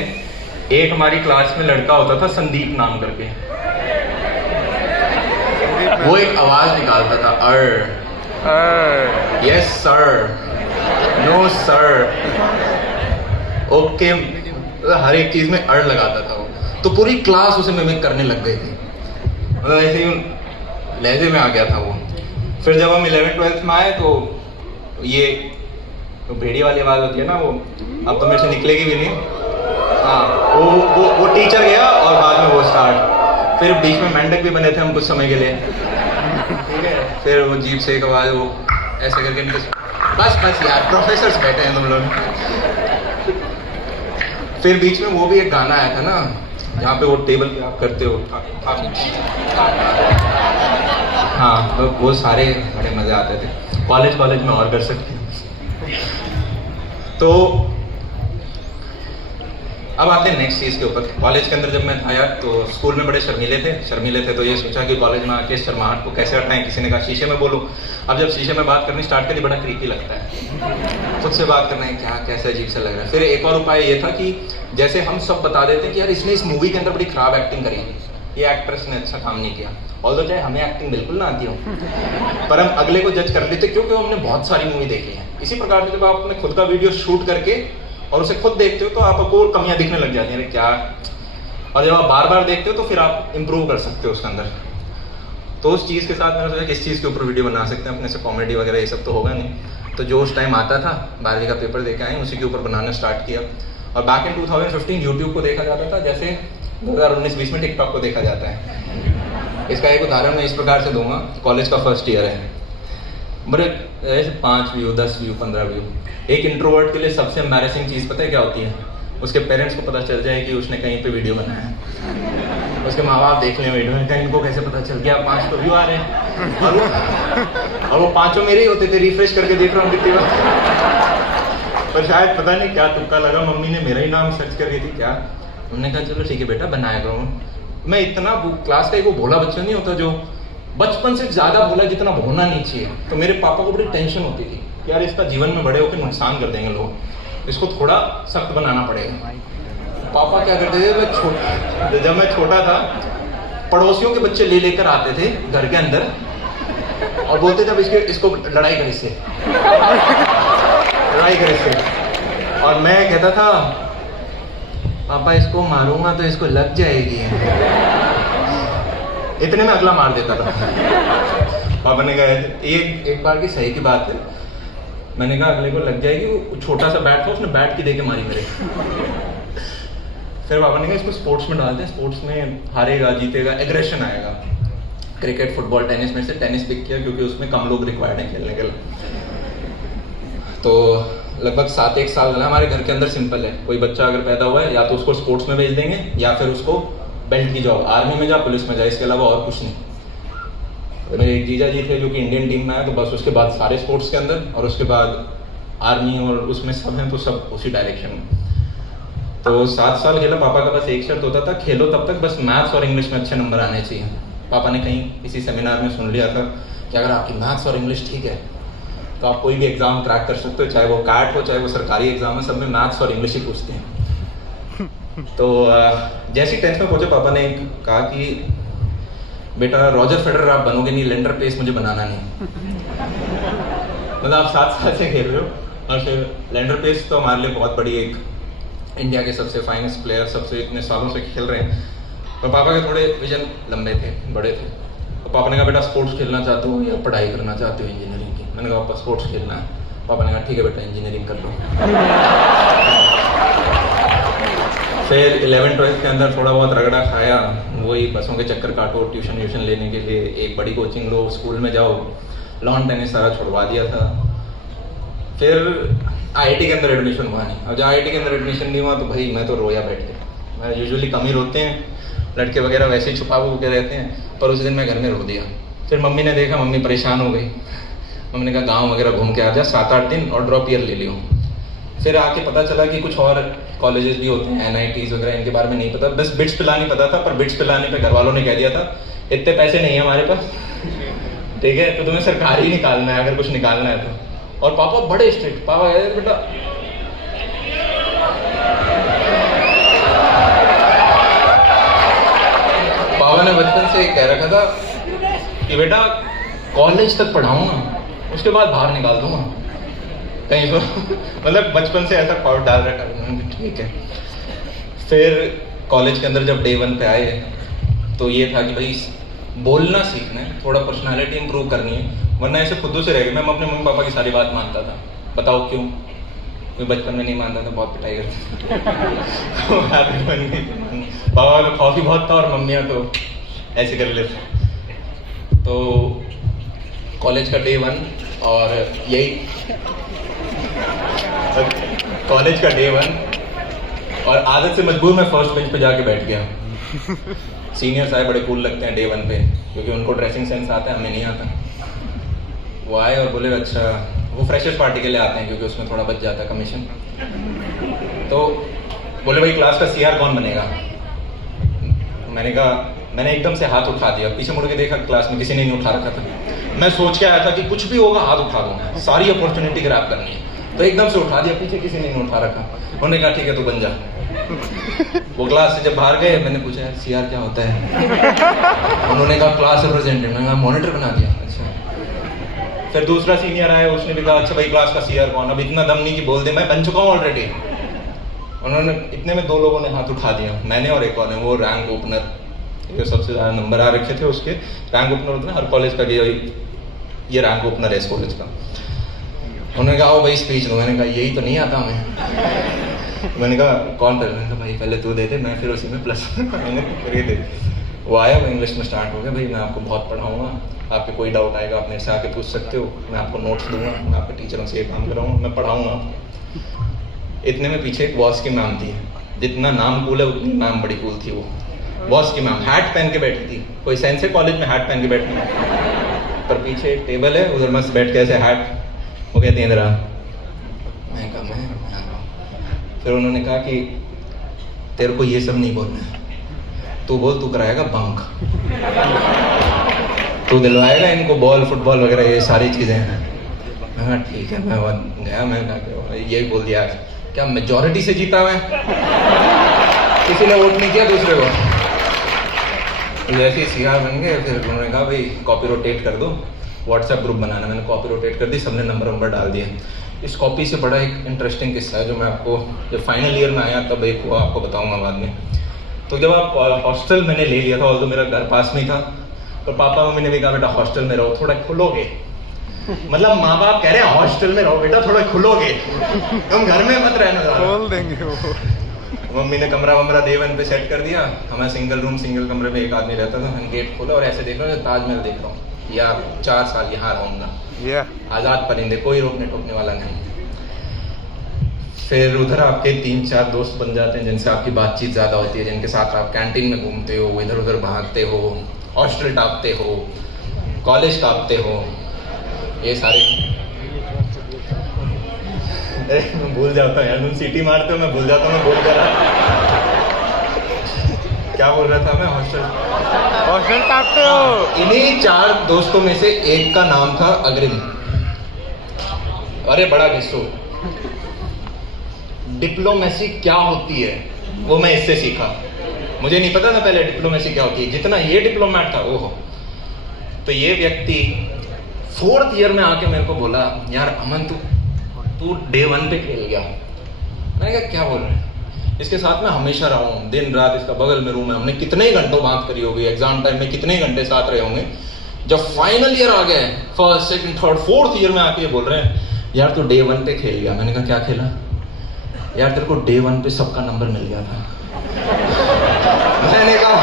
एक हमारी क्लास में लड़का होता था संदीप नाम करके, वो एक आवाज निकालता था uh, yes sir, no sir, okay, हर एक चीज में अर लगाता था वो। तो पूरी क्लास उसे मिमिक करने लग गई थी, मतलब ऐसे ही लहजे में आ गया था वो। फिर जब हम 11th-12th में आए तो ये तो भेड़ी वाली आवाज होती है ना, वो अब तो मेरे से निकलेगी भी नहीं। हाँ, वो टीचर गया और बाद में वो स्टार्ट। फिर बीच में मेंढक भी बने थे हम कुछ समय के लिए, ठीक है। फिर वो जीप से एक आवाज, वो ऐसे करके बस यार प्रोफेसर्स बैठे हैं तुम लोग। फिर बीच में वो भी एक गाना आया था ना, जहाँ पे वो टेबल पे आप करते हो, हाँ, तो वो सारे बड़े मजे आते थे। कॉलेज में और कर सकते हैं। तो अब आते हैं नेक्स्ट चीज़ के ऊपर। कॉलेज के अंदर जब मैं आया तो स्कूल में बड़े शर्मीले थे, तो ये सोचा कि कॉलेज में आके शर्माहट को कैसे हटाएं। किसी ने कहा शीशे में बोलो। अब जब शीशे में बात करनी स्टार्ट करी, बड़ा क्रीपी लगता है, खुद से बात करना है क्या, कैसा अजीब सा लग रहा है। फिर एक और उपाय ये था कि जैसे हम सब बता देते हैं कि यार इसने इस मूवी के अंदर बड़ी खराब एक्टिंग करी, ये एक्ट्रेस ने अच्छा काम नहीं किया, ऑल्दो चाहे हमें एक्टिंग बिल्कुल ना आती हो, पर हम अगले को जज कर लेते क्योंकि हमने बहुत सारी मूवी देखी है। इसी प्रकार से जब आप अपने खुद का वीडियो शूट करके और उसे खुद देखते हो तो आपको कमियां दिखने लग जाती हैं, क्या। और जब आप बार बार देखते हो तो फिर आप इंप्रूव कर सकते हो उसके अंदर। तो उस चीज़ के साथ मैंने सोचा कि इस चीज़ के ऊपर वीडियो बना सकते हैं अपने से। कॉमेडी वगैरह ये सब तो होगा नहीं, तो जो उस टाइम आता था 12वीं का पेपर देके आए, उसी के ऊपर बनाना स्टार्ट किया। और बैक इन 2015 यूट्यूब को देखा जाता था जैसे 2019-20 में टिकटॉक को देखा जाता है। इसका एक उदाहरण मैं इस प्रकार से दूंगा। कॉलेज का फर्स्ट ईयर है, बड़े ऐसे 5 व्यू, 10 व्यू, 15 व्यू। एक इंट्रोवर्ट के लिए सबसे एम्बैरेसिंग चीज़ पता है क्या होती है? उसके पेरेंट्स को पता चल जाए कि उसने कहीं पे वीडियो बनाया है, उसके माँ बाप देख लें वीडियो में, कहीं इनको कैसे पता चल गया 5 तो व्यू आ रहे हैं, और वो 5 मेरे ही होते थे। रिफ्रेश करके देख रहा हूँ कितनी बार, पर शायद पता नहीं क्या तुक्का लगा, मम्मी ने मेरा ही नाम सर्च कर रही थी क्या, उन्होंने कहा चलो ठीक है बेटा बनाया करो। मैं इतना क्लास का एक वो भोला बच्चा नहीं होता जो बचपन से ज्यादा भोला जितना भोलना नहीं चाहिए। तो मेरे पापा को बड़ी टेंशन होती थी कि यार इसका जीवन में बड़े होकर नुकसान कर देंगे लोग, इसको थोड़ा सख्त बनाना पड़ेगा। पापा क्या करते थे, जब मैं छोटा था पड़ोसियों के बच्चे ले लेकर आते थे घर के अंदर और बोलते थे अब इसको लड़ाई कर इससे, लड़ाई कर इससे। और मैं कहता था पापा इसको मारूंगा तो इसको लग जाएगी, इतने में अगला मार देता था। पापा ने कहा एक बार की सही की बात है, मैंने कहा अगले को लग जाएगी, वो छोटा सा बैट था उसने बैट की देके मारी मेरे। फिर पापा ने कहा इसको स्पोर्ट्स में डालते हैं, स्पोर्ट्स में हारेगा जीतेगा एग्रेशन आएगा। क्रिकेट, फुटबॉल, टेनिस में से टेनिस पिक किया क्योंकि उसमें कम लोग रिक्वायर्ड है खेलने के लिए। तो लगभग 7-1 साल हमारे घर के अंदर सिंपल है, कोई बच्चा अगर पैदा हुआ है या तो उसको स्पोर्ट्स में भेज देंगे या फिर उसको बेल्ट की जॉब, आर्मी में जा, पुलिस में जा, इसके अलावा और कुछ नहीं। तो मेरे एक जीजा जी थे जो कि इंडियन टीम में आए, तो बस उसके बाद सारे स्पोर्ट्स के अंदर, और उसके बाद आर्मी, और उसमें सब हैं तो सब उसी डायरेक्शन में। तो 7 साल खेला। पापा का बस एक शर्त होता था, खेलो तब तक बस मैथ्स और इंग्लिश में अच्छे नंबर आने चाहिए। पापा ने कहीं किसी सेमिनार में सुन लिया था कि अगर आपकी मैथ्स और इंग्लिश ठीक है तो आप कोई भी एग्जाम क्रैक कर सकते हो, चाहे वो कैट हो चाहे वो सरकारी एग्जाम है, सब में मैथ्स और इंग्लिश ही पूछते हैं। तो जैसे 10th में पहुंचे पापा ने कहा कि बेटा रॉजर फेडरर आप बनोगे नहीं, लेंडर पेस मुझे बनाना नहीं। मतलब आप 7 साल से खेल रहे हो और फिर लेंडर पेस तो हमारे लिए बहुत बड़ी, एक इंडिया के सबसे फाइनेस्ट प्लेयर, सबसे इतने सालों से खेल रहे हैं। तो पापा के थोड़े विजन लंबे थे, बड़े थे। तो पापा ने कहा बेटा स्पोर्ट्स खेलना चाहते हो या पढ़ाई करना चाहते हो इंजीनियरिंग की? मैंने कहा पापा स्पोर्ट्स खेलना है। पापा ने कहा ठीक है बेटा इंजीनियरिंग कर लो। फिर 11th-12th के अंदर थोड़ा बहुत रगड़ा खाया, वही बसों के चक्कर काटो, ट्यूशन व्यूशन लेने के लिए एक बड़ी कोचिंग लो, स्कूल में जाओ, लॉन टेनिस सारा छुड़वा दिया था। फिर आईआईटी के अंदर एडमिशन हुआ नहीं। और जब आईआईटी के अंदर एडमिशन नहीं हुआ तो भाई मैं तो रोया बैठ के। मैं यूजुअली कम ही रोते हैं, लड़के वगैरह वैसे ही छुपा हुए रहते हैं, पर उस दिन मैं घर में रो दिया। फिर मम्मी ने देखा, मम्मी परेशान हो गई। मम्मी ने कहा गाँव वगैरह घूम के आ जा 7-8 दिन और ड्रॉप ईयर ले लियो। फिर आके पता चला कि कुछ और कॉलेजेस भी होते हैं, NITs वगैरह, इनके बारे में नहीं पता, बस बिट्स पिलानी पता था। पर बिट्स पिलाने पे घर वालों ने कह दिया था इतने पैसे नहीं है हमारे पास, ठीक है, तो तुम्हें सरकारी ही निकालना है अगर कुछ निकालना है तो। और पापा बड़े स्ट्रिक्ट, पापा कहते बेटा से कह रखा था कि बेटा कॉलेज तक पढ़ाऊंगा, उसके बाद बाहर निकाल दूंगा कहीं तो मतलब बचपन से ऐसा खौफ डाल रखा है। ठीक है। फिर कॉलेज के अंदर जब डे 1 पे आए तो ये था कि भाई बोलना सीखना है, थोड़ा पर्सनालिटी इंप्रूव करनी है, वरना ऐसे खुद से रह गए। मैं अपने मम्मी पापा की सारी बात मानता था, बताओ क्यों? मैं बचपन में नहीं मानता था, बहुत पिटाई करता पापा का खौफ ही बहुत था और मम्मियाँ तो ऐसे कर लेते। तो कॉलेज का डे 1 और यही कॉलेज का डे 1 और आदत से मजबूर मैं फर्स्ट बेंच पे जाके बैठ गया। सीनियर्स आए, बड़े कूल लगते हैं डे 1 पे क्योंकि उनको ड्रेसिंग सेंस आता है, हमें नहीं आता। वो आए और बोले अच्छा, वो फ्रेशर्स पार्टी के लिए आते हैं क्योंकि उसमें थोड़ा बच जाता है कमीशन। तो बोले भाई क्लास का सीआर कौन बनेगा? मैंने कहा, मैंने एकदम से हाथ उठा दिया, पीछे मुड़ के देखा क्लास में किसी ने नहीं उठा रखा था। मैं सोच के आया था कि कुछ भी होगा हाथ उठा दूंगा, सारी अपॉर्चुनिटी ग्रैब करनी है, तो एकदम से उठा दिया, पीछे किसी ने नहीं उठा रखा। उन्होंने कहा ठीक है तू बन जा। वो क्लास से जब बाहर गए मैंने पूछा यार सीआर क्या होता है? उन्होंने कहा क्लास रिप्रेजेंटेटिव। मैंने कहा मॉनिटर बना दिया। अच्छा। फिर दूसरा सीनियर आया, उसने भी कहा अच्छा भाई क्लास का सीआर कौन? अब इतना दम नहीं कि बोल दे मैं बन चुका हूँ ऑलरेडी। उन्होंने इतने में 2 लोगों ने हाथ उठा दिया, मैंने और एक और ने, वो रैंक ओपनर, जो सबसे ज़्यादा नंबर आ रखे थे उसके। रैंक ओपनर होता है हर कॉलेज का, ये रैंक ओपनर है इस कॉलेज का। उन्होंने कहा आओ भाई स्पीच दो। मैंने कहा यही तो नहीं आता हमें। मैंने कहा कौन कर? मैंने कहा भाई पहले तू दे दे, मैं फिर उसी में प्लस मैंने फिर ये दे। वो आया, वो इंग्लिश में स्टार्ट हो गया, भाई मैं आपको बहुत पढ़ाऊंगा, आपके कोई डाउट आएगा आप मेरे से आके पूछ सकते हो, मैं आपको नोट्स दूंगा, मैं आपके टीचरों से ये काम कराऊंगा, मैं पढ़ाऊंगा। इतने में पीछे एक बॉस की मैम थी, जितना नाम कूल है उतनी मैम बड़ी कूल थी। वो बॉस की मैम हैट पहन के बैठी थी, कोई सेंस है कॉलेज में हैट पहन के बैठना? पर पीछे एक टेबल है, उधर मस्त बैठ के ऐसे हैट, वो कहती है इधर। मैं कहा मैं आ रहा हूँ। फिर उन्होंने कहा कि तेरे को ये सब नहीं बोलना है, तू बोल तू कराएगा बंक, तू दिलवाएगा इनको बॉल फुटबॉल वगैरह ये सारी चीज़ें। मैं कहा ठीक है। मैं गया, मैं यही बोल दिया क्या मेजॉरिटी से जीता मैं? किसी ने वोट नहीं किया दूसरे को। जैसे ही सीआर बन गए फिर उन्होंने कहा भाई कॉपी रोटेट कर दो, व्हाट्सएप ग्रुप बनाना। मैंने कॉपी रोटेट कर दी, सबने नंबर डाल दिए। इस कॉपी से बड़ा एक इंटरेस्टिंग किस्सा है जो मैं आपको जब फाइनल ईयर में आया तब एक वो आपको बताऊंगा बाद में। तो जब आप हॉस्टल मैंने ले लिया था, और तो मेरा घर पास में था, तो पापा मम्मी ने भी कहा बेटा हॉस्टल में रहो, थोड़ा खुलोगे। मतलब माँ बाप कह रहे हैं हॉस्टल में रहो बेटा, थोड़ा खुलोगे, तुम घर में मत रहना। खोल देंगे वो। मम्मी ने कमरा वमरा डे 1 पे सेट कर दिया। हमें सिंगल रूम, सिंगल कमरे में एक आदमी रहता था। मैंने गेट खोला और ऐसे देख रहा हूँ ताजमहल देख रहा हूँ, या 4 साल यहाँ रहूँगा। आज़ाद परिंदे, कोई रोकने टोकने वाला नहीं। फिर उधर आपके 3-4 दोस्त बन जाते हैं जिनसे आपकी बातचीत ज़्यादा होती है, जिनके साथ आप कैंटीन में घूमते हो, इधर उधर भागते हो, हॉस्टल टापते हो, कॉलेज टापते हो, ये सारे। मैं भूल जाता हूँ यार, तुम सीटी मारते हो मैं भूल जाता हूँ मैं बोल कर रहा। क्या बोल रहा था मैं? हॉस्टल टापते हो। इन्हीं 4 दोस्तों में से एक का नाम था अग्रिम। अरे बड़ा घिस्सू। डिप्लोमेसी क्या होती है वो मैं इससे सीखा। मुझे नहीं पता था पहले डिप्लोमेसी क्या होती है, जितना ये डिप्लोमेट था ओहो। तो ये व्यक्ति 4th ईयर में आके मेरे को बोला यार अमन तू डे 1 पे खेल गया। मैंने कहा क्या बोल रहे हैं? इसके साथ मैं हमेशा रहा हूँ, दिन रात इसका बगल में रूम है, हमने कितने ही घंटों बात करी होगी, एग्जाम टाइम में कितने ही घंटे साथ रहे होंगे। जब फाइनल ईयर आ गए, 1st, 2nd, 3rd, 4th year में आके ये बोल रहे हैं यार तू डे 1 पे खेल गया। मैंने कहा क्या खेला? यार तेरे को डे 1 पे सबका नंबर मिल गया था। मैंने कहा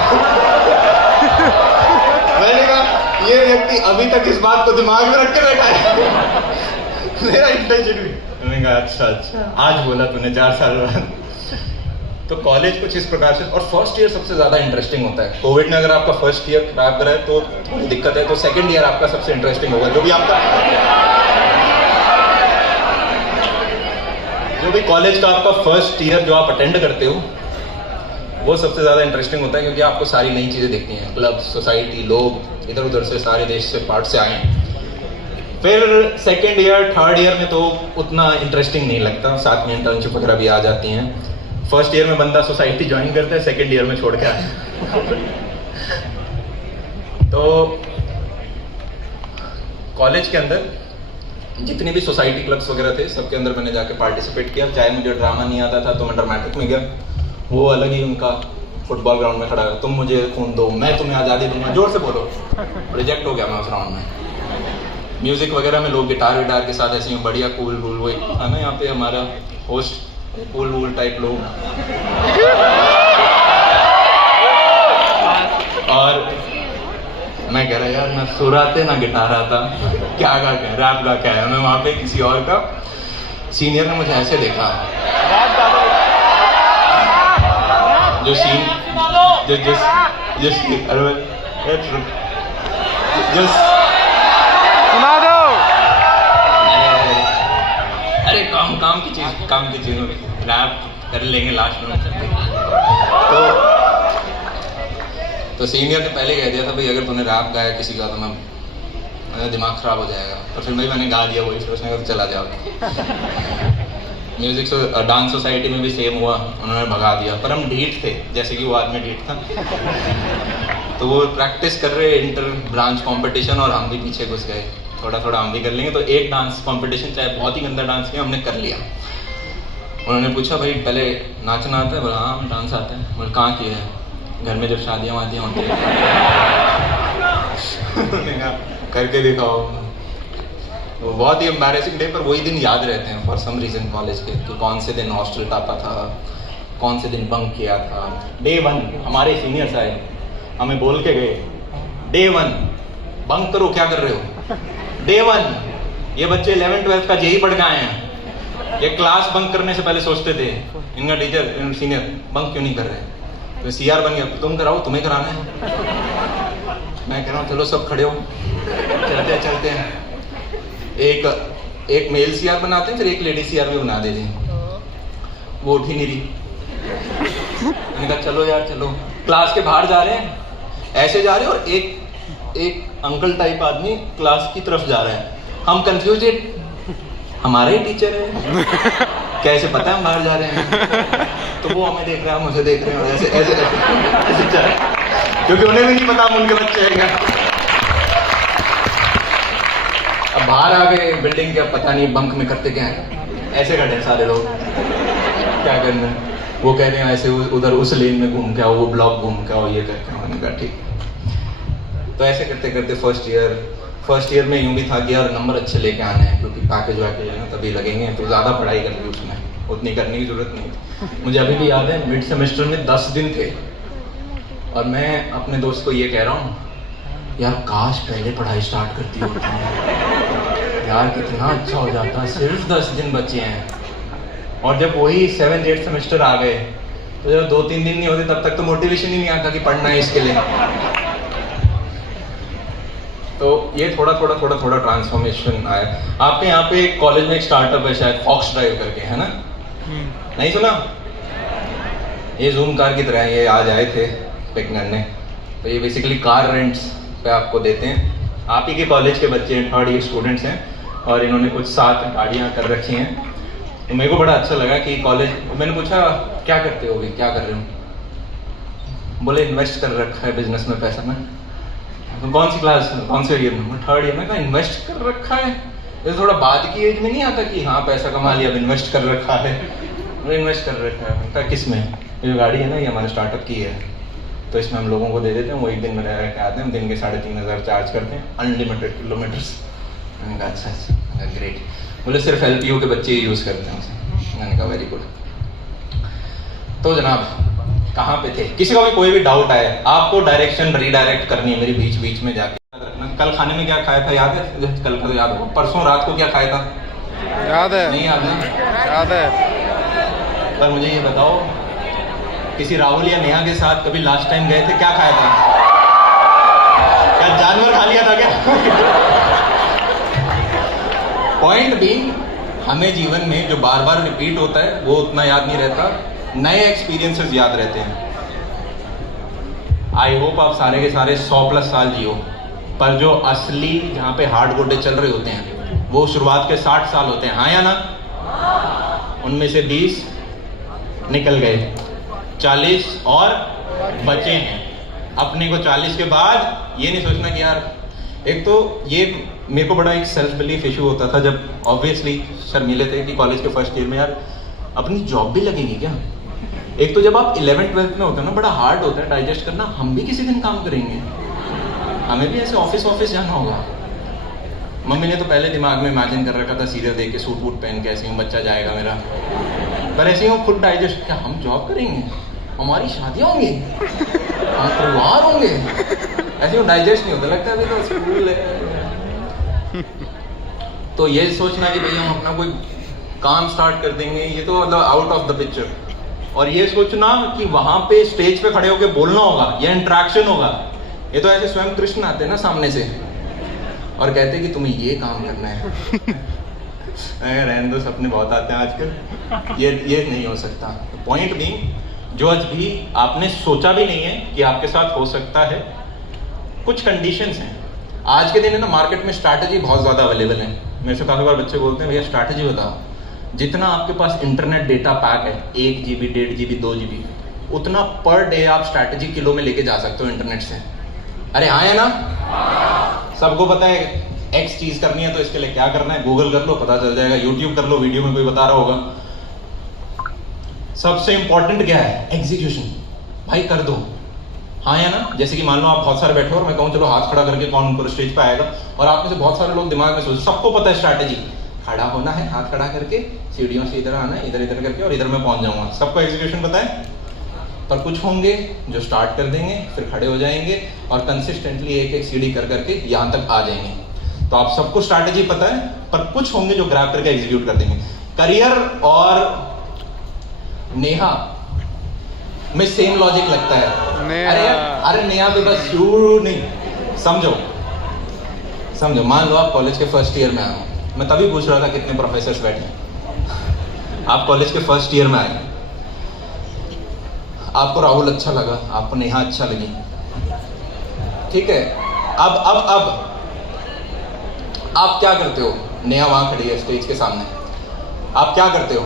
ये व्यक्ति अभी तक इस बात को दिमाग में रख के बैठा है। मेरा इंटेंशन भी। मैंने कहा अच्छा आज बोला तूने 4 साल बाद। तो कॉलेज कुछ इस प्रकार से। और फर्स्ट ईयर सबसे ज्यादा इंटरेस्टिंग होता है। कोविड ने अगर आपका फर्स्ट ईयर खराब करा है तो थोड़ी दिक्कत है, तो सेकंड ईयर आपका सबसे इंटरेस्टिंग होगा। जो भी कॉलेज का आपका फर्स्ट ईयर जो आप अटेंड करते हो वो सबसे ज़्यादा इंटरेस्टिंग होता है, क्योंकि आपको सारी नई चीज़ें देखती हैं, क्लब, सोसाइटी, लोग इधर उधर से सारे देश से पार्ट से आए हैं। फिर सेकेंड ईयर, थर्ड ईयर में तो उतना इंटरेस्टिंग नहीं लगता, साथ में इंटर्नशिप वगैरह भी आ जाती हैं। फर्स्ट ईयर में बंदा सोसाइटी ज्वाइन करता है, सेकेंड ईयर में छोड़ के आया। तो कॉलेज के अंदर जितने भी सोसाइटी क्लब्स वगैरह थे सबके अंदर मैंने जाके पार्टिसिपेट किया। चाहे मुझे ड्रामा नहीं आता था तो मैं ड्रामेटिक में गया, वो अलग ही उनका फुटबॉल ग्राउंड में खड़ा है, तुम मुझे खून दो मैं तुम्हें आज़ादी दूंगा, जोर से बोलो। रिजेक्ट हो गया मैं उस राउंड में। म्यूजिक वगैरह में लोग गिटार विटार के साथ ऐसे ही बढ़िया कूल वूल, वही है ना यहाँ पे हमारा होस्ट कूल वूल टाइप लोग। और मैं कह रहा यार ना सुर आते ना गिटार आता, क्या गा क्या रैप गा क्या है। मैं वहाँ पे किसी और का सीनियर ने मुझे ऐसे देखा, जो सुना दो। अरे काम की चीज रैप कर लेंगे लास्ट में। तो सीनियर ने पहले कह दिया था भाई अगर तूने रैप गाया किसी का तो मैं दिमाग खराब हो जाएगा। तो फिर भाई मैंने गा दिया वही, फिर उसने कहा चला जाओ। म्यूजिक डांस सोसाइटी में भी सेम हुआ, उन्होंने भगा दिया। पर हम ढीठ थे, जैसे कि वो आदमी ढीठ था। तो वो प्रैक्टिस कर रहे इंटर ब्रांच कंपटीशन और हम भी पीछे घुस गए, थोड़ा थोड़ा हम भी कर लेंगे। तो एक डांस कंपटीशन चाहे बहुत ही गंदा डांस किया हमने कर लिया। उन्होंने पूछा भाई पहले नाचना आता है? बोला हाँ डांस आता है। बोले कहाँ किया है? घर में जब शादियाँ वादियाँ होती हैं करके दिखाओ। वो बहुत ही एम्बैरेसिंग डे, पर वही दिन याद रहते हैं फॉर सम रीजन कॉलेज के, कि कौन से दिन हॉस्टल टापा था, कौन से दिन बंक किया था। डे 1 हमारे सीनियर्स आए, हमें बोल के गए डे 1 बंक करो, क्या कर रहे हो? डे 1 ये बच्चे 11th 12th का जेई पढ़ के आए हैं, ये क्लास बंक करने से पहले सोचते थे इनका टीचर सीनियर बंक क्यों नहीं कर रहे। तो सीआर बन गया, तुम कराओ, तुम्हें कराना है। मैं कह रहा हूँ चलो सब खड़े हो, चलते हैं। एक मेल सीआर बनाते हैं, फिर एक लेडी सीआर भी बना देते हैं। वो उठ ही नहीं रही। मैंने कहा चलो यार चलो। क्लास के बाहर जा रहे हैं, ऐसे जा रहे हैं, और एक अंकल टाइप आदमी क्लास की तरफ जा रहा है। हम कंफ्यूज, हमारा ही टीचर है, कैसे पता है हम बाहर जा रहे हैं? तो वो हमें देख रहा है, मुझे देख रहे हैं, ऐसे क्योंकि उन्हें भी नहीं पता हम उनके बच्चे हैं क्या। अब बाहर आ गए बिल्डिंग के, अब पता नहीं बंक में करते क्या है। ऐसे करते हैं सारे लोग, क्या करना है। वो कह रहे हैं ऐसे उधर उस लेन में घूम के आओ, वो ब्लॉक घूम के आओ, ये करके आओ। मैंने कहा ठीक। तो ऐसे करते करते फर्स्ट ईयर में यूं भी था कि यार नंबर अच्छे लेके आने हैं, क्योंकि पैकेज वैकेज है ना तभी लगेंगे, तो ज़्यादा पढ़ाई कर ली उसमें, उतनी करने की जरूरत नहीं थी। मुझे अभी भी याद है मिड सेमेस्टर में 10 दिन थे, और मैं अपने दोस्त को ये कह रहा हूँ यार काश पहले पढ़ाई स्टार्ट करती होती यार, कितना अच्छा हो जाता। सिर्फ 10 दिन बचे हैं। और जब वही 7th 8th सेमेस्टर आ गए, तो जब 2-3 दिन नहीं होते तब तक तो मोटिवेशन ही नहीं आता कि पढ़ना है इसके लिए। तो ये थोड़ा ट्रांसफॉर्मेशन आया। आपके यहाँ पे कॉलेज में एक स्टार्टअप है शायद, फॉक्स ड्राइव करके, है ना? नहीं सुना? ये जूम कार की तरह है, ये आज आए थे पिक करने। तो ये बेसिकली कार रेंट्स पे आपको देते हैं। आप ही के कॉलेज के बच्चे हैं, 3rd ईयर स्टूडेंट्स हैं, और इन्होंने कुछ 7 गाड़ियाँ कर रखी हैं। तो मेरे को बड़ा अच्छा लगा कि कॉलेज, मैंने पूछा क्या करते हो, क्या कर रहे हो? बोले इन्वेस्ट कर रखा है बिजनेस में पैसा। में तो कौन सी क्लास, कौन से ईयर में? 3rd ईयर में। कहा इन्वेस्ट कर रखा है, ये थोड़ा बाद की एज में नहीं आता कि हाँ पैसा कमा लिया, अब इन्वेस्ट कर रखा है। इन्वेस्ट कर रखा है। कहा किस में? ये गाड़ी है ना, ये हमारे स्टार्टअप की है, तो इसमें हम लोगों को दे देते हैं, वो एक दिन में रह के आते हैं, दिन के 3,500 चार्ज करते हैं, अनलिमिटेड किलोमीटर्स। मैंने कहा अच्छा ग्रेट। बोले सिर्फ LPU के बच्चे यूज़ करते हैं उसे। मैंने कहा वेरी गुड। तो जनाब कहाँ पे थे? किसी को भी कोई भी डाउट आए, आपको डायरेक्शन रीडायरेक्ट करनी है मेरी बीच में जाके। कल खाने में क्या खाया था याद है? कल का तो याद हो। परसों रात को क्या खाया था? याद है? नहीं याद ना? याद है। पर मुझे ये बताओ, किसी राहुल या नेहा के साथ कभी लास्ट टाइम गए थे, क्या खाया था? क्या जानवर खा लिया था क्या? पॉइंट भी, हमें जीवन में जो बार बार रिपीट होता है वो उतना याद नहीं रहता, नए एक्सपीरियंसेस याद रहते हैं। आई होप आप सारे के सारे 100+ साल जियो, पर जो असली जहाँ पे हार्ड गोडे चल रहे होते हैं वो शुरुआत के 60 साल होते हैं, हाँ या ना? उनमें से 20 निकल गए, 40 और बचे हैं। अपने को 40 के बाद ये नहीं सोचना कि यार, एक तो ये मेरे को बड़ा एक सेल्फ बिलीफ इशू होता था जब ऑब्वियसली शर्मीले थे कि कॉलेज के फर्स्ट ईयर में यार अपनी जॉब भी लगेगी क्या। एक तो जब आप 11th-12th में होते हो ना, बड़ा हार्ड होता है डाइजेस्ट करना, हम भी किसी दिन काम करेंगे, हमें भी ऐसे ऑफिस जाना होगा। मम्मी ने तो पहले दिमाग में इमेजिन कर रखा था सीरियल देख के सूट वूट पहन के ऐसे ही बच्चा जाएगा मेरा, पर ऐसे ही खुद डाइजेस्ट, क्या हम जॉब करेंगे, हमारी शादियाँ होंगी, हम परिवार होंगे, ऐसे ही डाइजेस्ट नहीं होता, लगता है अभी तो स्कूल है। तो ये सोचना कि भाई हम अपना कोई काम स्टार्ट कर देंगे, ये तो मतलब आउट ऑफ द पिक्चर। और ये सोचना कि वहां पे स्टेज पे खड़े होकर बोलना होगा या इंटरेक्शन होगा, ये तो ऐसे स्वयं कृष्ण आते हैं ना सामने से और कहते हैं कि तुम्हें ये काम करना है। रहने दो, सपने बहुत आते हैं आजकल, ये नहीं हो सकता। पॉइंट भी जो आज भी आपने सोचा भी नहीं है कि आपके साथ हो सकता है, कुछ कंडीशंस हैं। आज के दिन है ना, मार्केट में स्ट्रैटेजी बहुत ज़्यादा अवेलेबल है। मेरे से काफ़ी बार बच्चे बोलते हैं भैया स्ट्रैटेजी बताओ। जितना आपके पास इंटरनेट डेटा पैक है, 1 GB 1.5 GB 2 GB, उतना पर डे आप स्ट्रैटेजी किलो में लेके जा सकते हो इंटरनेट से। अरे हाँ है ना, सबको पता है एक्स चीज करनी है तो इसके लिए क्या करना है, गूगल कर लो पता चल जाएगा, यूट्यूब कर लो वीडियो में कोई बता रहा होगा। सबसे इंपॉर्टेंट क्या है, एग्जीक्यूशन। भाई कर दो, हाँ या ना। जैसे कि मान लो आप बहुत सारे बैठे हो और मैं कहूँ चलो हाथ खड़ा करके कौन ऊपर स्टेज पे आएगा, और आप में से बहुत सारे लोग दिमाग में सोच, सबको पता है स्ट्रैटेजी, खड़ा होना है, हाथ खड़ा करके सीढ़ियों से इधर आना है, इधर इधर करके और इधर मैं पहुंच जाऊंगा, सबको एग्जीक्यूशन पता है। पर कुछ होंगे जो स्टार्ट कर देंगे, फिर खड़े हो जाएंगे और कंसिस्टेंटली एक एक सीढ़ी कर करके यहाँ तक आ जाएंगे। तो आप सबको स्ट्रैटेजी पता है, पर कुछ होंगे जो ग्रैब करके एग्जीक्यूट कर देंगे। करियर और नेहा में सेम लॉजिक लगता है। अरे नेहा तो बस शुरू नहीं, समझो मान लो आप कॉलेज के फर्स्ट ईयर में आए, मैं तभी पूछ रहा था कितने प्रोफेसर्स बैठे हैं। आप कॉलेज के फर्स्ट ईयर में आए, आपको राहुल अच्छा लगा, आपको नेहा अच्छा लगी, ठीक है। अब आप क्या करते हो, नेहा वहां खड़ी है स्टेज के सामने, आप क्या करते हो,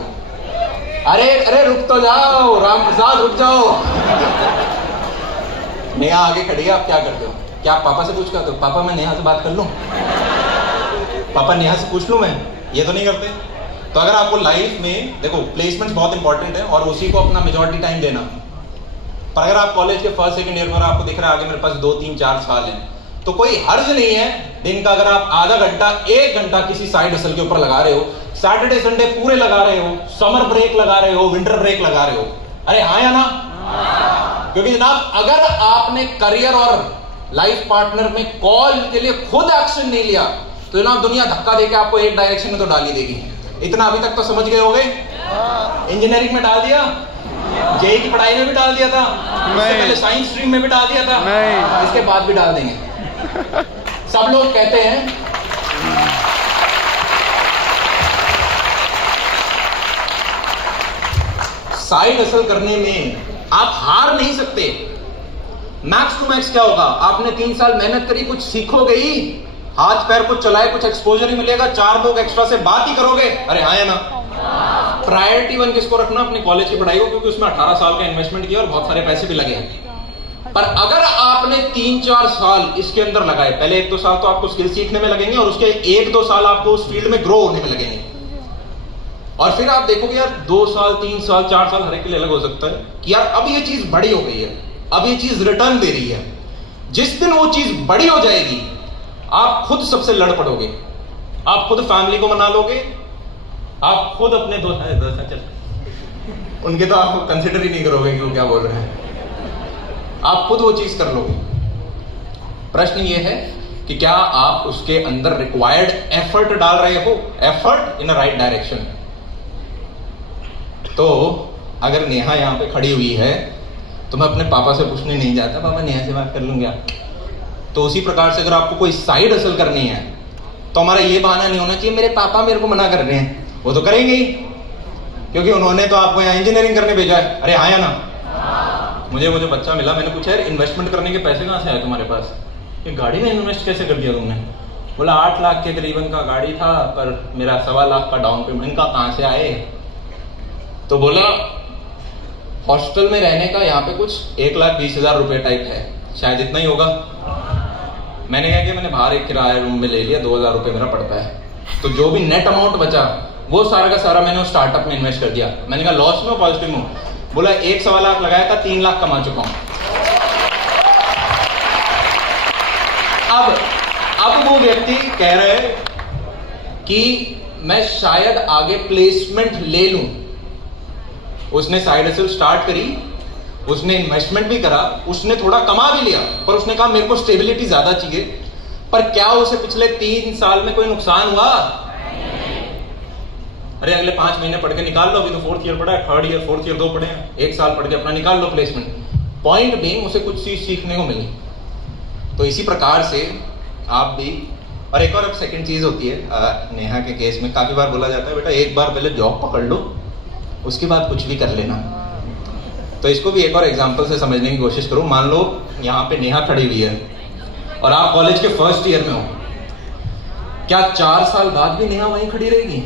अरे रुक तो जाओ राम प्रसाद, रुक जाओ। नेहा आगे खड़ी है, आप क्या करते हो, क्या आप पापा से पूछ कर, पापा मैं नेहा से बात कर लूं, पापा नेहा से पूछ लूं मैं, ये तो नहीं करते। तो अगर आपको लाइफ में देखो, प्लेसमेंट बहुत इंपॉर्टेंट है और उसी को अपना मेजॉरिटी टाइम देना। पर अगर आप कॉलेज के फर्स्ट सेकंड ईयर में आपको दिख रहा है आगे मेरे पास 2 3 4 साल है, तो कोई हर्ज नहीं है दिन का अगर आप आधा घंटा 1 घंटा किसी साइड हसल के ऊपर लगा रहे हो, सैटरडे संडे पूरे लगा रहे हो, समर ब्रेक लगा रहे हो, विंटर ब्रेक लगा रहे हो। अरे हाँ या ना? क्योंकि जनाब अगर आपने करियर और लाइफ पार्टनर में कॉल के लिए खुद एक्शन नहीं लिया तो जनाब दुनिया धक्का देके आपको एक डायरेक्शन में तो डाल ही देगी। इतना अभी तक तो समझ गए होंगे। इंजीनियरिंग में डाल दिया, जेई की पढ़ाई में भी डाल दिया था, इससे पहले साइंस स्ट्रीम में भी डाल दिया था, इसके बाद भी डाल देंगे। सब लोग कहते हैं साइड हसल करने में आप हार नहीं सकते। मैक्स टू मैक्स क्या होगा, आपने 3 साल मेहनत करी, कुछ सीखोगे ही, हाथ पैर कुछ चलाए, कुछ एक्सपोजर ही मिलेगा, 4 लोग एक्स्ट्रा से बात ही करोगे। अरे हाँ या ना? प्रायोरिटी 1 किसको रखना, अपनी कॉलेज की पढ़ाई को, क्योंकि उसमें 18 साल का इन्वेस्टमेंट किया और बहुत सारे पैसे भी लगे। पर अगर आपने 3-4 साल इसके अंदर लगाए, पहले 1-2 साल तो आपको स्किल सीखने में लगेंगे और उसके 1-2 साल आपको उस फील्ड में ग्रो होने में लगेंगे, और फिर आप देखोगे यार 2 साल 3 साल 4 साल हर एक के लिए अलग हो सकता है कि यार अब ये चीज बड़ी हो गई है, अब ये चीज रिटर्न दे रही है। जिस दिन वो चीज बड़ी हो जाएगी आप खुद सबसे लड़ पड़ोगे, आप खुद फैमिली को मना लोगे, आप खुद अपने दोस्त उनके तो आपको कंसिडर ही नहीं करोगे कि वो क्या बोल रहे हैं, आप खुद वो चीज कर लोगे। प्रश्न ये है कि क्या आप उसके अंदर रिक्वायर्ड एफर्ट डाल रहे हो, effort in a right direction. तो अगर नेहा यहाँ पे खड़ी हुई है तो मैं अपने पापा से पूछने नहीं जाता पापा नेहा से बात कर लूँ क्या। तो उसी प्रकार से अगर आपको कोई साइड हसल करनी है तो हमारा ये बहाना नहीं होना चाहिए मेरे पापा मेरे को मना कर रहे हैं, वो तो करेंगे ही क्योंकि उन्होंने तो आपको यहाँ इंजीनियरिंग करने भेजा है। अरे हाँ या ना? मुझे बच्चा मिला, मैंने पूछा यार इन्वेस्टमेंट करने के पैसे कहाँ से आए तुम्हारे पास, ये गाड़ी में इन्वेस्ट कैसे कर दिया तुमने। बोला 8 लाख के करीबन का गाड़ी था पर मेरा 1.25 लाख का डाउन पेमेंट का कहाँ से आए। तो बोला हॉस्टल में रहने का यहाँ पे कुछ 1,20,000 रुपए टाइप है, शायद इतना ही होगा। मैंने क्या किया, मैंने बाहर एक किराया रूम में ले लिया, 2000 रुपये मेरा पड़ता है। तो जो भी नेट अमाउंट बचा वो सारा का सारा मैंने उस स्टार्टअप में इन्वेस्ट कर दिया। मैंने कहा लॉस में पॉजिटिव हूँ, बोला 1.25 लाख लगाया था, 3 लाख कमा चुका हूँ। अब वो व्यक्ति कह रहा है कि मैं शायद आगे प्लेसमेंट ले लूं। उसने साइड हसल स्टार्ट करी, उसने इन्वेस्टमेंट भी करा, उसने थोड़ा कमा भी लिया, पर उसने कहा मेरे को स्टेबिलिटी ज्यादा चाहिए। पर क्या उसे पिछले 3 साल में कोई नुकसान हुआ? अरे अगले 5 महीने पढ़ के निकाल लो, अभी तो 4th ईयर पढ़ा है, 3rd ईयर 4th ईयर 2 पढ़े हैं, 1 साल पढ़ के अपना निकाल लो प्लेसमेंट। पॉइंट बीइंग उसे कुछ चीज सीखने को मिली। तो इसी प्रकार से आप भी, और एक और सेकंड चीज होती है, नेहा के केस में काफी बार बोला जाता है बेटा एक बार पहले जॉब पकड़ लो, उसके बाद कुछ भी कर लेना। तो इसको भी एक और एग्जांपल से समझने की कोशिश करूं। मान लो यहाँ पे नेहा खड़ी हुई है और आप कॉलेज के 1st ईयर में हो, क्या 4 साल बाद भी नेहा वहीं खड़ी रहेगी?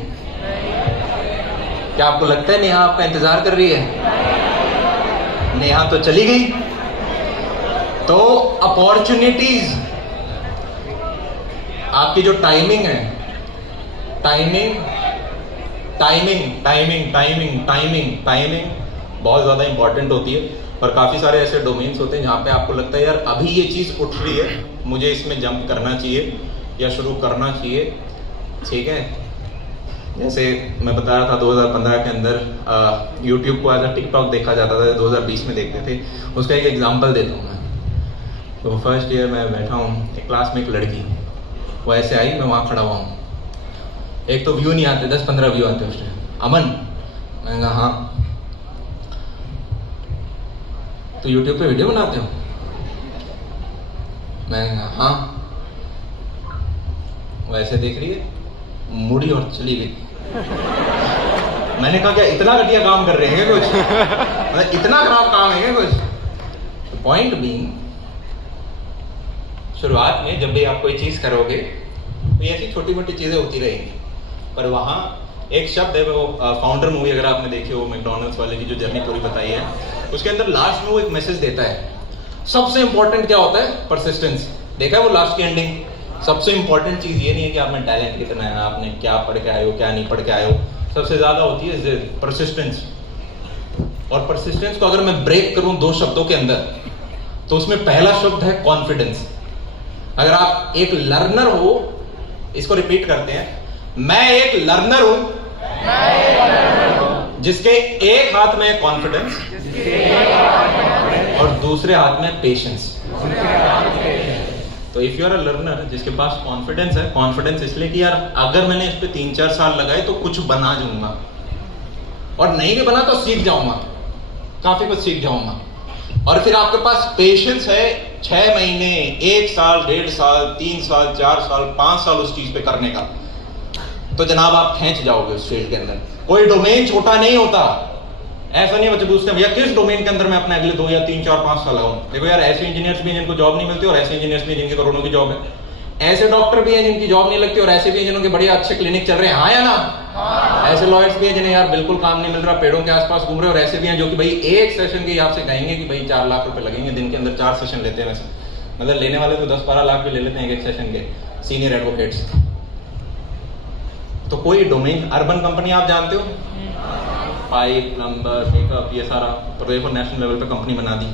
क्या आपको लगता है नेहा आपका इंतजार कर रही है? नेहा तो चली गई। तो अपॉर्चुनिटीज, आपकी जो टाइमिंग है, टाइमिंग बहुत ज्यादा इंपॉर्टेंट होती है। और काफी सारे ऐसे डोमेन्स होते हैं जहां पे आपको लगता है यार अभी ये चीज उठ रही है, मुझे इसमें जंप करना चाहिए या शुरू करना चाहिए। ठीक है, जैसे मैं बता रहा था 2015 के अंदर यूट्यूब को एज अ टिकटॉक देखा जाता था, 2020 में देखते थे। उसका एक एग्जांपल देता हूँ मैं। तो 1st ईयर में बैठा हूँ, एक क्लास में एक लड़की, वो ऐसे आई, मैं वहाँ खड़ा हुआ हूँ। एक तो व्यू नहीं आते, 10-15 व्यू आते उसमें। अमन, मैंने कहा हाँ। तो यूट्यूब पे वीडियो बनाते हो? मैंने कहा हाँ। वो ऐसे देख रही है, मुड़ी और चली गई। मैंने कहा क्या इतना घटिया काम कर रहे हैं क्या कुछ? मतलब इतना खराब काम है क्या कुछ? पॉइंट बीइंग, शुरुआत में जब भी आप कोई चीज करोगे तो ऐसी छोटी मोटी चीजें होती रहेंगी, पर वहां एक शब्द है, वो फाउंडर मूवी अगर आपने देखी हो, मैकडॉनल्ड्स वाले की जो जर्नी पूरी बताई है, उसके अंदर लास्ट में वो एक मैसेज देता है। सबसे इंपॉर्टेंट क्या होता है? परसिस्टेंस। देखा है वो लास्ट की एंडिंग? सबसे इंपॉर्टेंट चीज ये नहीं है कि आप में टैलेंट कितना है, आपने क्या पढ़ के आए हो, क्या नहीं पढ़ के आए हो। सबसे ज्यादा होती है परसिस्टेंस। और परसिस्टेंस को अगर मैं ब्रेक करूं 2 शब्दों के अंदर, तो उसमें पहला शब्द है कॉन्फिडेंस। अगर आप एक लर्नर हो, इसको रिपीट करते हैं, मैं एक लर्नर हूं जिसके एक हाथ में कॉन्फिडेंस और दूसरे हाथ में पेशेंस। तो if you are a learner जिसके पास कॉन्फिडेंस है, कॉन्फिडेंस इसलिए कि यार अगर मैंने इस पे 3-4 साल लगाए तो कुछ बना जाऊंगा, और नहीं भी बना तो सीख जाऊंगा, काफी कुछ सीख जाऊंगा। और फिर आपके पास पेशेंस है 6 महीने, 1 साल, 1.5 साल, 3 साल, 4 साल, 5 साल उस चीज पे करने का, तो जनाब आप खींच जाओगे उस फील्ड के अंदर। कोई डोमेन छोटा नहीं होता। ऐसा नहीं बच्चे पूछते भैया किस डोमेन के अंदर मैं अपने अगले 2 या 3, 4, 5 साल लगाऊं। देखो यार, ऐसे इंजीनियर्स भी हैं जिनको जॉब नहीं मिलती, और ऐसे इंजीनियर्स भी जिनकी करोड़ों की जॉब है। ऐसे डॉक्टर भी हैं जिनकी जॉब नहीं लगती, और ऐसे भी हैं जिनके बढ़िया अच्छे क्लिनिक चल रहे हैं, हाँ या ना? ऐसे लॉयर्स भी हैं जिन्हें यार बिल्कुल काम नहीं मिल रहा, पेड़ों के आसपास घूम रहे हैं। और ऐसे भी हैं जो कि भाई एक सेशन के आपसे कहेंगे कि भाई 4 लाख रुपए लगेंगे, दिन के अंदर 4 सेशन लेते हैं। वैसे मतलब लेने वाले तो 10-12 लाख भी ले लेते हैं एक सेशन के, सीनियर एडवोकेट्स। तो कोई डोमेन, अर्बन कंपनी आप जानते हो, पाइप, प्लम्बर, मेकअप, ये सारा, तो देखो नेशनल लेवल पे कंपनी बना दी।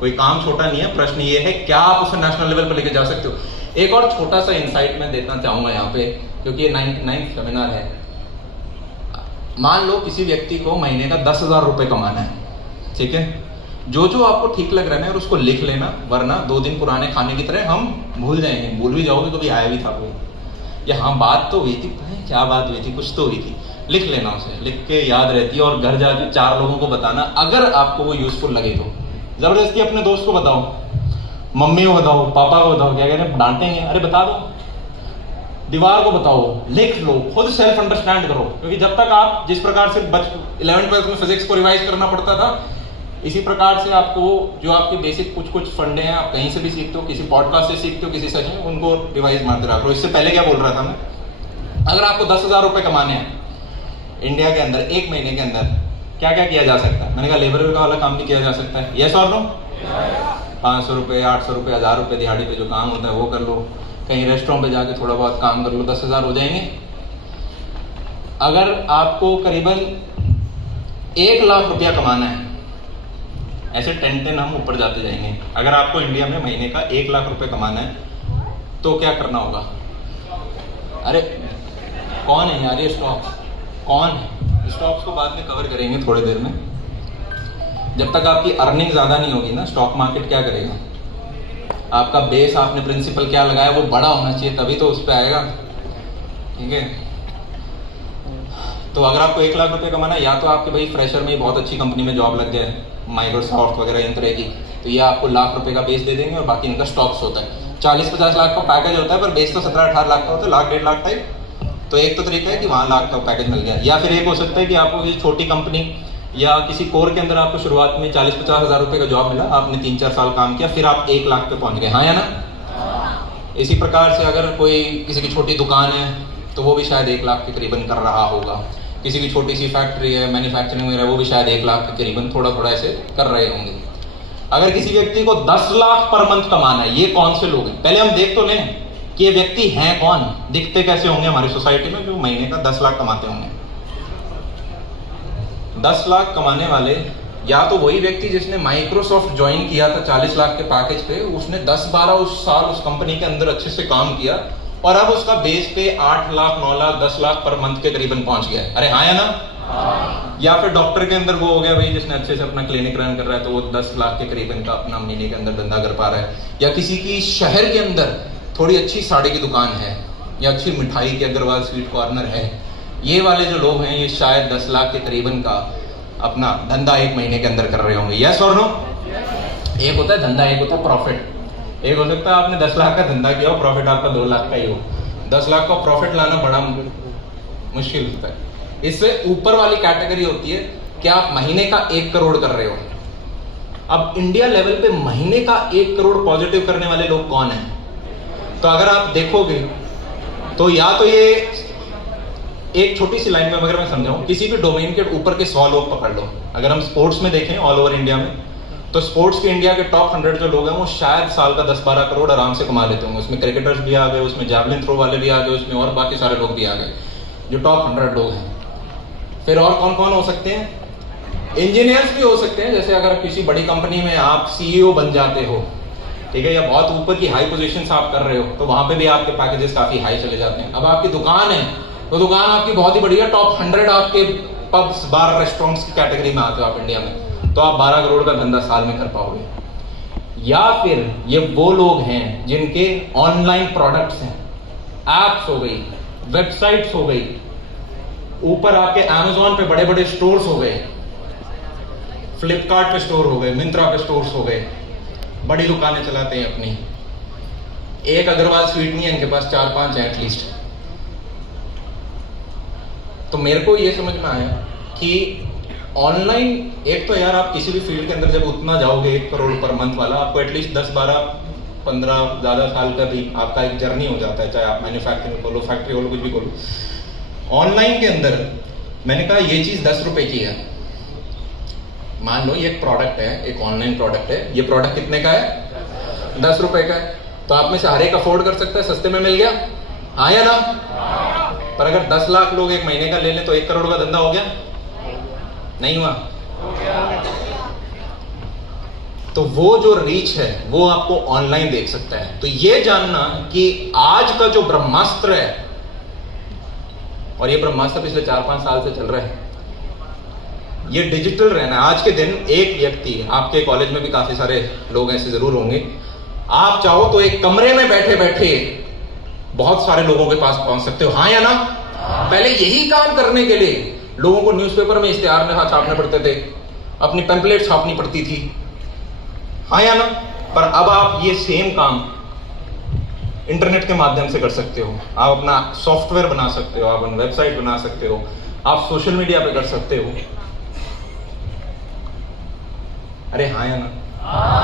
कोई काम छोटा नहीं है। प्रश्न ये है क्या आप उसे नेशनल लेवल पे लेके जा सकते हो। एक और छोटा सा इंसाइट मैं देना चाहूंगा यहाँ पे, क्योंकि ये 99th सेमिनार है। मान लो किसी व्यक्ति को महीने का 10,000 रुपए कमाना है, ठीक है? जो जो आपको ठीक लग रहा है ना, और उसको लिख लेना, वरना 2 दिन पुराने खाने की तरह हम भूल जाएंगे। भूल भी जाओगे कभी आया भी था कोई, या हाँ बात तो हुई थी, क्या बात हुई थी, कुछ तो हुई थी, लिख लेना उसे, लिख के याद रहती है। और घर जाके 4 लोगों को बताना, अगर आपको वो यूजफुल लगे तो। जबरदस्ती अपने दोस्त को बताओ, मम्मी को बताओ, पापा को बताओ, क्या कहते हैं डांटेंगे, अरे बता दो। दीवार को बताओ, लिख लो, खुद सेल्फ अंडरस्टैंड करो। क्योंकि जब तक आप जिस प्रकार से 11th-12th में फिजिक्स को रिवाइज करना पड़ता था, इसी प्रकार से आपको जो आपके बेसिक कुछ फंडे हैं, आप कहीं से भी सीखते हो, किसी पॉडकास्ट से सीखते हो, किसी सेशन, उनको रिवाइज मारते रहा करो। इससे पहले क्या बोल रहा था मैं, अगर आपको 10,000 रुपए कमाने हैं इंडिया के अंदर 1 महीने के अंदर, क्या क्या किया जा सकता है? मैंने कहा लेबर का वाला काम भी किया जा सकता है, यस और नो? 500 रुपये, 800 रुपये, 1000 रुपये दिहाड़ी पे जो काम होता है वो कर लो, कहीं रेस्टोरेंट पे जाके थोड़ा बहुत काम कर लो, 10,000 हो जाएंगे। अगर आपको करीबन 1 लाख रुपया कमाना है, ऐसे 10 हम ऊपर जाते जाएंगे, अगर आपको इंडिया में महीने का 1 लाख रुपये कमाना है तो क्या करना होगा? अरे कौन है यार ये स्टॉक्स, कौन है? स्टॉक्स को बाद में कवर करेंगे थोड़ी देर में। जब तक आपकी अर्निंग ज़्यादा नहीं होगी ना, स्टॉक मार्केट क्या करेगा? आपका बेस, आपने प्रिंसिपल क्या लगाया वो बड़ा होना चाहिए, तभी तो उस पर आएगा, ठीक है? तो अगर आपको 1 लाख रुपए कमाना है, या तो आपके भाई फ्रेशर में बहुत अच्छी कंपनी में जॉब लग जाए, माइक्रोसॉफ्ट वगैरह इन तरह की, तो ये आपको लाख रुपए का बेस दे देंगे और बाकी इनका स्टॉक्स होता है। 40-50 लाख का पैकेज होता है, पर बेस तो 17-18 लाख का होता है, 1 लाख 1.5 लाख टाइप। तो एक तो तरीका है कि वहाँ लाख का पैकेज मिल गया, या फिर एक हो सकता है कि आपको किसी छोटी कंपनी या किसी कोर के अंदर आपको शुरुआत में 40-50 हज़ार रुपये का जॉब मिला, आपने 3-4 साल काम किया, फिर आप 1 लाख पे पहुँच गए, हाँ या ना? इसी प्रकार से अगर कोई किसी की छोटी दुकान है तो वो भी शायद 1 लाख के करीबन कर रहा होगा, किसी की छोटी सी फैक्ट्री है, मैन्युफैक्चरिंग वगैरह, वो भी शायद 1 लाख के करीबन थोड़ा थोड़ा ऐसे कर रहे होंगे। अगर किसी व्यक्ति को 10 लाख पर मंथ कमाना है, ये कौन से लोग हैं? पहले हम देख तो लें कि ये व्यक्ति हैं कौन, दिखते कैसे होंगे हमारी सोसाइटी में जो महीने का 10 लाख कमाते होंगे। 10 लाख कमाने वाले या तो वही व्यक्ति जिसने माइक्रोसॉफ्ट ज्वाइन किया था 40 लाख के पैकेज पे, उसने 10-12 साल उस कंपनी के अंदर अच्छे से काम किया और अब उसका बेस पे 8 लाख, 9 लाख, 10 लाख पर मंथ के करीबन पहुंच गया है। अरे हाँ या ना? या फिर डॉक्टर के अंदर वो हो गया भाई जिसने अच्छे से अपना क्लिनिक रन कर रहा है, तो वो 10 लाख के करीबन का अपना महीने के अंदर धंधा कर पा रहा है। या किसी की शहर के अंदर थोड़ी अच्छी साड़ी की दुकान है या अच्छी मिठाई के अग्रवाल स्वीट कॉर्नर है, ये वाले जो लोग हैं ये शायद 10 लाख के करीबन का अपना धंधा 1 महीने के अंदर कर रहे होंगे, यस और नो? एक होता है धंधा, एक होता है प्रॉफिट। एक हो सकता है आपने 10 लाख का धंधा किया हो, प्रॉफिट आपका 2 लाख का ही हो। 10 लाख का प्रॉफिट लाना बड़ा मुश्किल होता है। इससे ऊपर वाली कैटेगरी होती है कि आप महीने का 1 करोड़ कर रहे हो। अब इंडिया लेवल पे महीने का 1 करोड़ पॉजिटिव करने वाले लोग कौन हैं? तो अगर आप देखोगे तो या तो ये एक छोटी सी लाइन में अगर मैं समझाऊं, किसी भी डोमेन के ऊपर के 100 लोग पकड़ लो। अगर हम स्पोर्ट्स में देखें ऑल ओवर इंडिया में, तो स्पोर्ट्स के इंडिया के टॉप 100 जो लोग हैं वो शायद साल का 10-12 करोड़ आराम से कमा लेते होंगे। उसमें क्रिकेटर्स भी आ गए, उसमें जैवलिन थ्रो वाले भी आ गए, उसमें और बाकी सारे लोग भी आ गए जो टॉप 100 लोग हैं। फिर और कौन कौन हो सकते हैं? इंजीनियर्स भी हो सकते हैं। जैसे अगर किसी बड़ी कंपनी में आप सीईओ बन जाते हो, ठीक है, या बहुत ऊपर की हाई पोजीशंस आप कर रहे हो, तो वहां पे भी आपके पैकेजेस काफी हाई चले जाते हैं। अब आपकी दुकान है तो दुकान आपकी बहुत ही बढ़िया, टॉप 100 आपके पब्स, बार, रेस्टोरेंट्स की कैटेगरी में आते हो आप इंडिया में, तो आप 12 करोड़ का धंधा साल में कर पाओगे। या फिर ये वो लोग हैं जिनके ऑनलाइन प्रोडक्ट्स हैं, एप्स हो गई, वेबसाइट्स हो गई, ऊपर आपके अमेज़न पे बड़े बड़े स्टोर्स हो गए, फ्लिपकार्ट पे स्टोर हो गए, मिंत्रा पे स्टोर्स हो गए, बड़ी दुकानें चलाते हैं अपनी। एक अग्रवाल स्वीट नहीं है इनके पास, 4-5 है एटलीस्ट। तो मेरे को ये समझ में आया कि ऑनलाइन, एक तो यार आप किसी भी फील्ड के अंदर जब उतना जाओगे 1 करोड़ पर मंथ वाला, आपको एटलीस्ट 10-12-15 ज़्यादा साल का भी आपका एक जर्नी हो जाता है, चाहे आप मैन्युफैक्चरिंग खोलो, फैक्ट्री खोलो, कुछ भी खोलो। ऑनलाइन के अंदर मैंने कहा ये चीज़ 10 रुपए की है। मान लो ये एक प्रोडक्ट है, एक ऑनलाइन प्रोडक्ट है, ये प्रोडक्ट कितने का है? 10 रुपए का है। तो आप में से हर एक अफोर्ड कर सकता है, सस्ते में मिल गया, हाँ या ना? पर अगर 10 लाख लोग 1 महीने का ले लें तो 1 करोड़ का धंधा हो गया? नहीं हुआ? तो वो जो रीच है वो आपको ऑनलाइन देख सकता है। तो ये जानना कि आज का जो ब्रह्मास्त्र है, और ये ब्रह्मास्त्र पिछले 4-5 साल से चल रहा है, ये डिजिटल रहना है। आज के दिन एक व्यक्ति, आपके कॉलेज में भी काफी सारे लोग ऐसे जरूर होंगे, आप चाहो तो एक कमरे में बैठे बैठे बहुत सारे लोगों के पास पहुंच सकते हो, हाँ या ना? पहले यही काम करने के लिए लोगों को न्यूज़पेपर में इश्तेहार छापने पड़ते थे, अपनी पैम्पलेट छापनी पड़ती थी, हाँ या ना? पर अब आप ये सेम काम इंटरनेट के माध्यम से कर सकते हो। आप अपना सॉफ्टवेयर बना सकते हो, आप अपनी वेबसाइट बना सकते हो, आप सोशल मीडिया पे कर सकते हो। अरे हाँ या ना?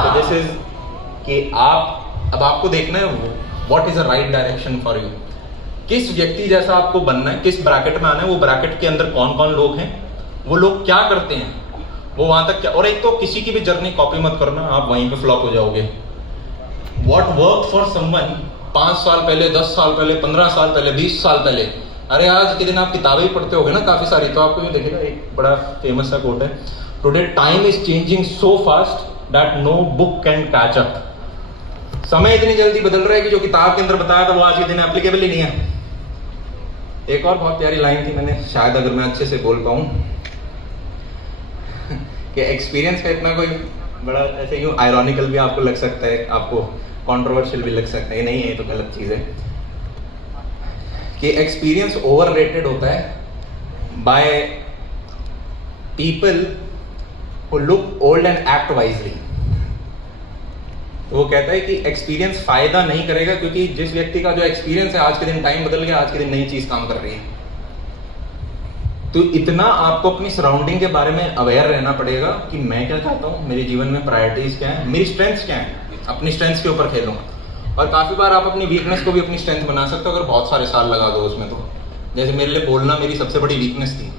तो दिस इज कि आप, अब आपको देखना है what is the right direction for you. किस व्यक्ति जैसा आपको बनना है, किस ब्रैकेट में आना है, वो ब्रैकेट के अंदर कौन कौन लोग हैं, वो लोग क्या करते हैं, वो वहां तक क्या। और एक तो किसी की भी जर्नी कॉपी मत करना, आप वहीं पे फ्लॉप हो जाओगे। वॉट वर्क फॉर समवन 5 साल पहले, 10 साल पहले, 15 साल पहले, 20 साल पहले, अरे आज के दिन आप किताबें पढ़ते होगे ना काफी सारी, तो आपको ये देखेगा एक बड़ा फेमस सा कोट है, today time is changing so fast that no book can catch up. समय इतनी जल्दी बदल रहा है कि जो किताब के अंदर बताया था वो आज के दिन एप्लीकेबल ही नहीं है। एक और बहुत प्यारी लाइन थी, मैंने शायद अगर मैं अच्छे से बोल पाऊं कि एक्सपीरियंस का इतना कोई बड़ा ऐसे यूं आयरॉनिकल भी आपको लग सकता है, आपको कंट्रोवर्शियल भी लग सकता है, नहीं है ये तो गलत चीज़ है, कि एक्सपीरियंस ओवररेटेड होता है by people who look old and act wisely. वो कहता है कि एक्सपीरियंस फायदा नहीं करेगा, क्योंकि जिस व्यक्ति का जो एक्सपीरियंस है, आज के दिन टाइम बदल गया, आज के दिन नई चीज काम कर रही है। तो इतना आपको अपनी सराउंडिंग के बारे में अवेयर रहना पड़ेगा कि मैं क्या चाहता हूँ, मेरे जीवन में प्रायोरिटीज क्या है, मेरी स्ट्रेंथ्स क्या है, अपनी स्ट्रेंथ्स के ऊपर खेलूँ। और काफी बार आप अपनी वीकनेस को भी अपनी स्ट्रेंथ बना सकते हो अगर बहुत सारे साल लगा दो उसमें। तो जैसे मेरे लिए बोलना मेरी सबसे बड़ी वीकनेस थी,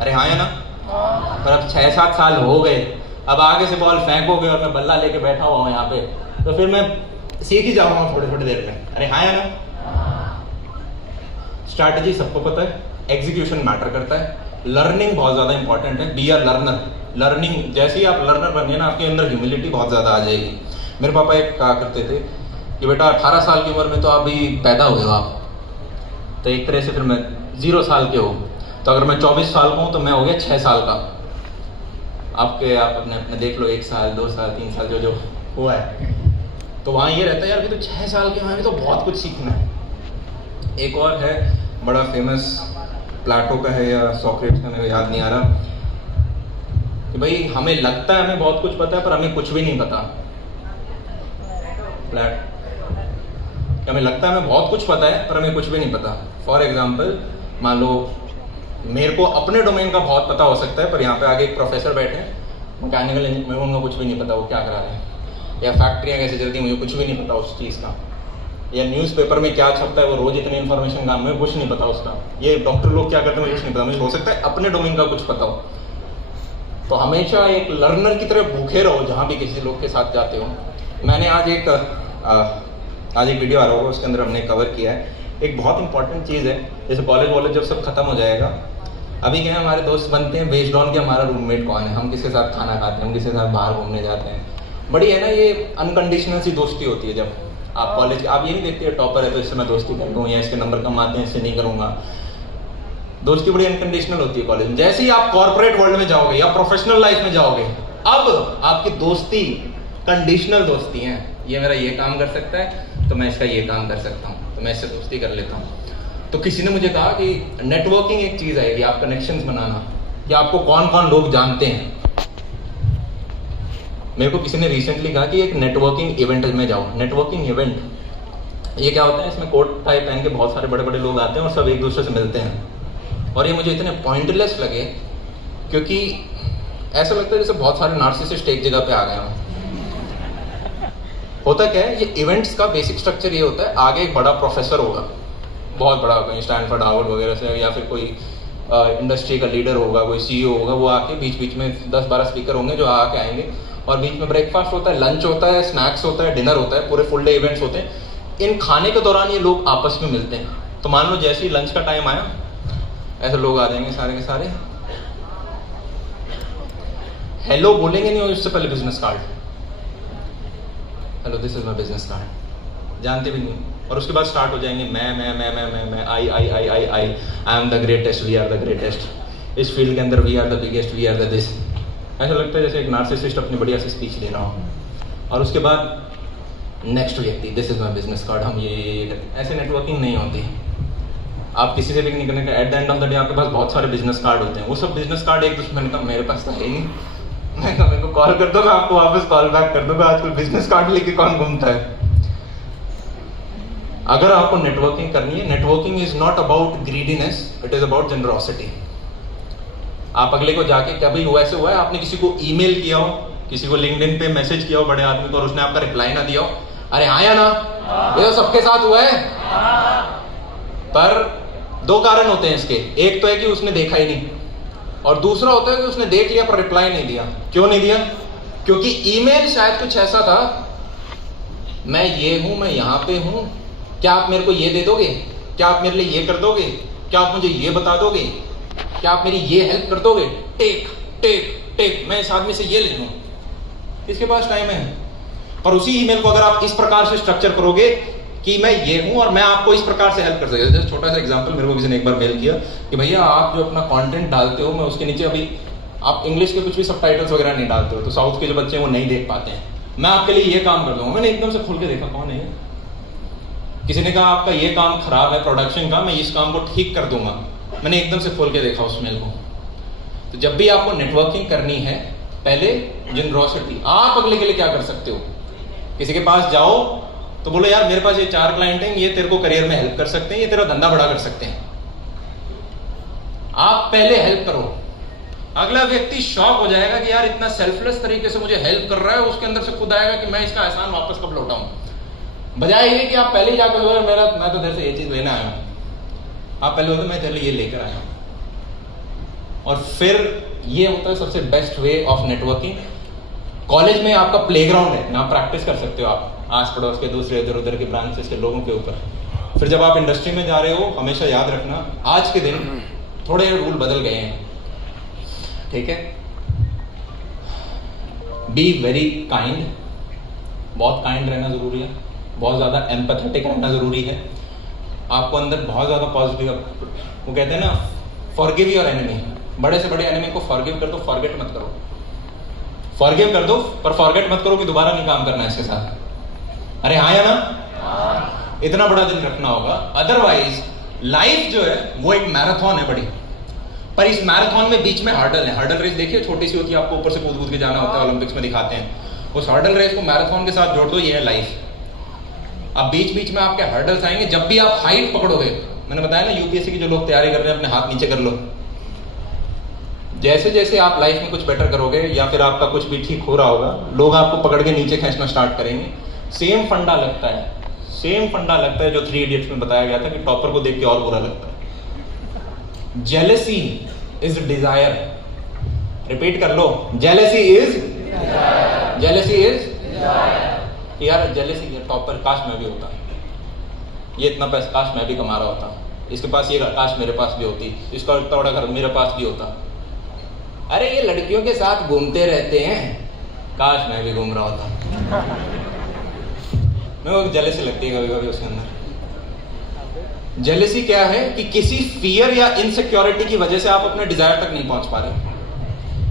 अरे हाँ या ना, पर अब 6-7 साल हो गए, अब आगे से बॉल फेंकोगे और मैं बल्ला लेके बैठा हुआ हूँ यहाँ पे, तो फिर मैं सीख ही जाऊंगा थोड़ी थोड़ी देर में। अरे हाँ या ना, स्ट्रैटेजी सबको पता है, एग्जीक्यूशन मैटर करता है, लर्निंग बहुत ज्यादा इंपॉर्टेंट है, बी अ लर्नर। लर्निंग जैसे ही आप लर्नर बनिए ना, आपके अंदर ह्यूमिलिटी बहुत ज्यादा आ जाएगी। मेरे पापा एक कहा करते थे कि बेटा 18 साल की उम्र में तो अभी पैदा हुए हो आप, तो एक तरह से फिर मैं 0 साल के हो, तो अगर मैं 24 साल का हूँ तो मैं हो गया 6 साल का। आप अपने अपने देख लो, 1 साल 2 साल 3 साल जो जो हुआ है, तो वहाँ ये रहता है यार कि तो 6 साल के हमें तो बहुत कुछ सीखना है। एक और है बड़ा फेमस, प्लेटो का है या सोक्रेटिस का, मेरे याद नहीं आ रहा, कि भाई हमें लगता है हमें बहुत कुछ पता है पर हमें कुछ भी नहीं पता। हमें लगता है हमें बहुत कुछ पता है पर हमें कुछ भी नहीं पता। फॉर एग्जाम्पल, मान लो मेरे को अपने डोमेन का बहुत पता हो सकता है, पर यहाँ पे आगे एक प्रोफेसर बैठे हैं मैकेनिकल इंजीनियर, उनको कुछ भी नहीं पता वो क्या करा रहे हैं, या फैक्ट्रियाँ कैसे चलती हैं मुझे कुछ भी नहीं पता उस चीज़ का, या न्यूज़पेपर में क्या छपता है वो रोज इतनी इन्फॉर्मेशन का मुझे कुछ नहीं पता उसका, ये डॉक्टर लोग क्या करते हैं मुझे कुछ नहीं पता। मुझे हो सकता है अपने डोमेन का कुछ पता हो। तो हमेशा एक लर्नर की तरह भूखे रहो जहाँ भी किसी लोग के साथ जाते हो। मैंने आज एक वीडियो आ रहा होगा, उसके अंदर हमने कवर किया है एक बहुत इंपॉर्टेंट चीज़ है। जैसे कॉलेज जब सब खत्म हो जाएगा, अभी क्या है हमारे दोस्त बनते हैं बेस्ड ऑन कि हमारा रूममेट कौन है, हम किसके साथ खाना खाते हैं, हम किसके साथ बाहर घूमने जाते हैं। बड़ी है ना ये अनकंडीशनल सी दोस्ती होती है। जब आप कॉलेज, आप ये नहीं देखते टॉपर है तो इससे मैं दोस्ती कर लूँ, या इसके नंबर कम आते हैं इससे नहीं करूँगा। दोस्ती बड़ी अनकंडीशनल होती है कॉलेज में। जैसे ही आप कॉर्पोरेट वर्ल्ड में जाओगे या प्रोफेशनल लाइफ में जाओगे, अब आपकी दोस्ती कंडीशनल दोस्ती है। ये मेरा ये काम कर सकता है तो मैं इसका ये काम कर सकता हूँ, तो मैं इससे दोस्ती कर लेता हूँ। तो किसी ने मुझे कहा कि नेटवर्किंग एक चीज़ है कि आप कनेक्शंस बनाना, कि आपको कौन कौन लोग जानते हैं। मेरे को किसी ने रिसेंटली कहा कि एक नेटवर्किंग इवेंट में जाओ। नेटवर्किंग इवेंट ये क्या होता है, इसमें कोट टाई पहन के बहुत सारे बड़े बड़े लोग आते हैं और सब एक दूसरे से मिलते हैं। और ये मुझे इतने पॉइंटलेस लगे क्योंकि ऐसा लगता है जैसे बहुत सारे नार्सिसिस्ट एक जगह पे आ गए हों। होता क्या है, ये इवेंट्स का बेसिक स्ट्रक्चर ये होता है, आगे एक बड़ा प्रोफेसर होगा, बहुत बड़ा, कोई स्टैनफोर्ड हार्वर्ड वगैरह से, या फिर कोई इंडस्ट्री का लीडर होगा, कोई CEO होगा, वो आके बीच बीच में 10-12 स्पीकर होंगे जो आके आएंगे, और बीच में ब्रेकफास्ट होता है, लंच होता है, स्नैक्स होता है, डिनर होता है, पूरे फुल डे इवेंट्स होते हैं। इन खाने के दौरान ये लोग आपस में मिलते हैं। तो मान लो जैसे ही लंच का टाइम आया, ऐसे लोग आ जाएंगे सारे के सारे, हेलो बोलेंगे नहीं, और उससे पहले business card, hello this is my business card, जानते भी नहीं। और उसके बाद स्टार्ट हो जाएंगे मैं I am the greatest, we are the greatest, इस फील्ड के अंदर we are the biggest, we are the this. ऐसा लगता है जैसे एक नार्सिसिस्ट अपनी बढ़िया सी स्पीच दे रहा हूँ। और उसके बाद नेक्स्ट व्यक्ति, this is my business card, हम ये ऐसे नेटवर्किंग नहीं होती। आप किसी से भी नहीं करने का, at the end of the day आपके पास बहुत सारे बिजनेस कार्ड होते हैं। वो सब बिजनेस कार्ड एक दूसरे, मैंने कहा मेरे पास तो है नहीं, मैं कहा मेरे को कॉल कर दो, मैं आपको वापस कॉल बैक कर दूंगा। आजकल बिजनेस कार्ड लेके कौन घूमता है। अगर आपको नेटवर्किंग करनी है, networking is not about greediness, it is about generosity. आप अगले को जाके, क्या भाई हुआ ऐसे हुआ है, आपने किसी को ईमेल किया हो, किसी को लिंक्डइन पे मैसेज किया हो बड़े आदमी को, और उसने आपका रिप्लाई ना दिया हो, अरे हाँ या ना, ये तो सबके साथ हुआ है। पर 2 कारण होते हैं इसके, एक तो है कि उसने देखा ही नहीं, और दूसरा होता है कि उसने देख लिया पर रिप्लाई नहीं दिया। क्यों नहीं दिया? क्योंकि ईमेल शायद कुछ ऐसा था, मैं ये हूं, मैं यहां पे हूं, क्या आप मेरे को ये दे दोगे, क्या आप मेरे लिए ये कर दोगे, क्या आप मुझे ये बता दोगे, क्या आप मेरी ये हेल्प कर दोगे, टेक टेक टेक, मैं इस आदमी से ये ले लूं। किसके पास टाइम है? पर उसी ईमेल को अगर आप इस प्रकार से स्ट्रक्चर करोगे कि मैं ये हूं और मैं आपको इस प्रकार से हेल्प कर सकता हूं। जैसे छोटा सा एग्जांपल, मेरे को किसी ने एक बार मेल किया कि भैया आप जो अपना कंटेंट डालते हो, मैं उसके नीचे अभी आप इंग्लिश के कुछ भी सबटाइटल्स वगैरह नहीं डालते हो, तो साउथ के जो बच्चे हैं वो नहीं देख पाते हैं, मैं आपके लिए ये काम कर दूंगा। मैंने एकदम से खोल के देखा, कौन है? किसी ने कहा आपका ये काम खराब है प्रोडक्शन का, मैं इस काम को ठीक कर दूंगा। मैंने एकदम से खोल के देखा उस मेल को। तो जब भी आपको नेटवर्किंग करनी है, पहले जनरोसिटी। आप अगले के लिए क्या कर सकते हो? किसी के पास जाओ तो बोलो यार मेरे पास ये 4 क्लाइंट हैं, ये तेरे को करियर में हेल्प कर सकते हैं, ये तेरा धंधा बड़ा कर सकते हैं। आप पहले हेल्प करो, अगला व्यक्ति शॉक हो जाएगा कि यार इतना सेल्फलेस तरीके से मुझे हेल्प कर रहा है, उसके अंदर से खुद आएगा कि मैं इसका एहसान वापस कब लौटाऊं। बजाय ये कि आप पहले ही जाकर बोलो मैं तो तेरे से ये चीज लेना आया हूं, आप पहले बोलते मैं तेरे लिए ये लेकर आया हूं। और फिर ये होता है सबसे best way of networking. College में आपका प्लेग्राउंड है, ना प्रैक्टिस कर सकते हो आप आस पड़ोस के दूसरे इधर उधर के ब्रांचेस के लोगों के ऊपर। फिर जब आप इंडस्ट्री में जा रहे हो, हमेशा याद रखना आज के दिन थोड़े रूल बदल गए हैं, ठीक है? बी वेरी काइंड, बहुत काइंड रहना जरूरी है, बहुत ज्यादा एम्पैथेटिक रहना जरूरी है। आपको अंदर बहुत ज्यादा पॉजिटिव, वो कहते हैं ना फॉरगिव योर एनिमी, बड़े से बड़े एनिमी को फॉरगिव कर दो, फॉरगेट मत करो। फॉरगिव कर दो पर फॉरगेट मत करो कि दोबारा नहीं काम करना है इसके साथ। अरे हाँ या ना? इतना बड़ा दिल रखना होगा, अदरवाइज लाइफ जो है वो एक मैराथन है बड़ी, पर इस मैराथन में बीच में हर्डल है। हर्डल रेस देखिए, छोटी सी होती है, आपको ऊपर से कूद कूद के जाना होता है, ओलंपिक्स में दिखाते हैं। उस हर्डल रेस को मैराथन के साथ जोड़ दो, ये है लाइफ। अब बीच बीच में आपके हर्डल्स आएंगे, जब भी आप हाइट पकड़ोगे, मैंने बताया ना यूपीएससी की जो लोग तैयारी कर रहे हैं अपने हाथ नीचे कर लो। जैसे जैसे आप लाइफ में कुछ बेटर करोगे या फिर आपका कुछ भी ठीक हो रहा होगा, लोग आपको पकड़ के नीचे खींचना स्टार्ट करेंगे। सेम फंडा लगता है, सेम फंडा लगता है जो 3 इडियट्स में बताया गया था कि टॉपर को देख के और बुरा लगता है। जेलेसी इज डिजायर, रिपीट कर लो, जेलेसी इज यार जेलेसी टॉपर, काश मैं भी होता, ये इतना पैसा काश मैं भी कमा रहा होता, इसके पास ये काश मेरे पास भी होती, इसका इतना बड़ा घर मेरे पास भी होता, अरे ये लड़कियों के साथ घूमते रहते हैं, काश मैं भी घूम रहा होता। मैं वो जेलेसी लगती है कभी कभी उसके अंदर। जेलेसी क्या है कि किसी फियर या इनसिक्योरिटी की वजह से आप अपने डिजायर तक नहीं पहुंच पा रहे,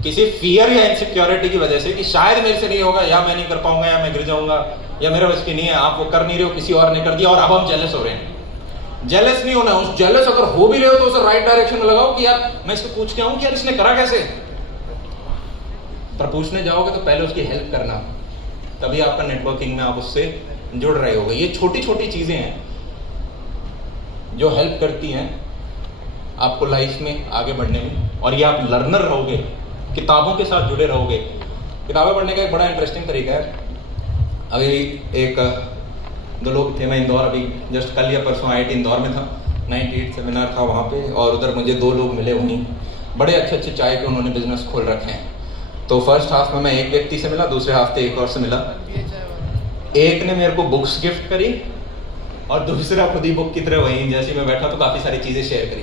किसी फियर या इनसिक्योरिटी की वजह से कि शायद मेरे से नहीं होगा, या मैं नहीं कर पाऊंगा, या मैं गिर जाऊंगा, या मेरे बस की नहीं है, आप वो कर नहीं रहे हो, किसी और ने कर दिया और अब हम जेलस हो रहे हैं। जेलस नहीं होना, उस जेलस अगर हो भी रहे हो तो उसे राइट डायरेक्शन में लगाओ कि यार मैं इसको पूछ के आऊं कि यार इसने करा कैसे। पर पूछने जाओगे तो पहले उसकी हेल्प करना, तभी आपका नेटवर्किंग में आप उससे जुड़ रहे होगे। ये छोटी छोटी चीजें हैं जो हेल्प करती हैं आपको लाइफ में आगे बढ़ने में, और ये आप लर्नर रहोगे, किताबों के साथ जुड़े रहोगे। किताबें पढ़ने का एक बड़ा इंटरेस्टिंग तरीका है। अभी एक 2 लोग थे, मैं इंदौर अभी जस्ट कल या परसों IIT इंदौर में था, 98 सेमिनार था वहाँ पे, और उधर मुझे 2 लोग मिले वहीं, बड़े अच्छे अच्छे चाय के उन्होंने बिजनेस खोल रखे हैं। तो फर्स्ट हाफ में मैं एक व्यक्ति से मिला, दूसरे हाफ से एक और से मिला। एक ने मेरे को बुक्स गिफ्ट करी और दूसरा खुद ही बुक की तरह वहीं जैसे मैं बैठा तो काफ़ी सारी चीज़ें शेयर करी।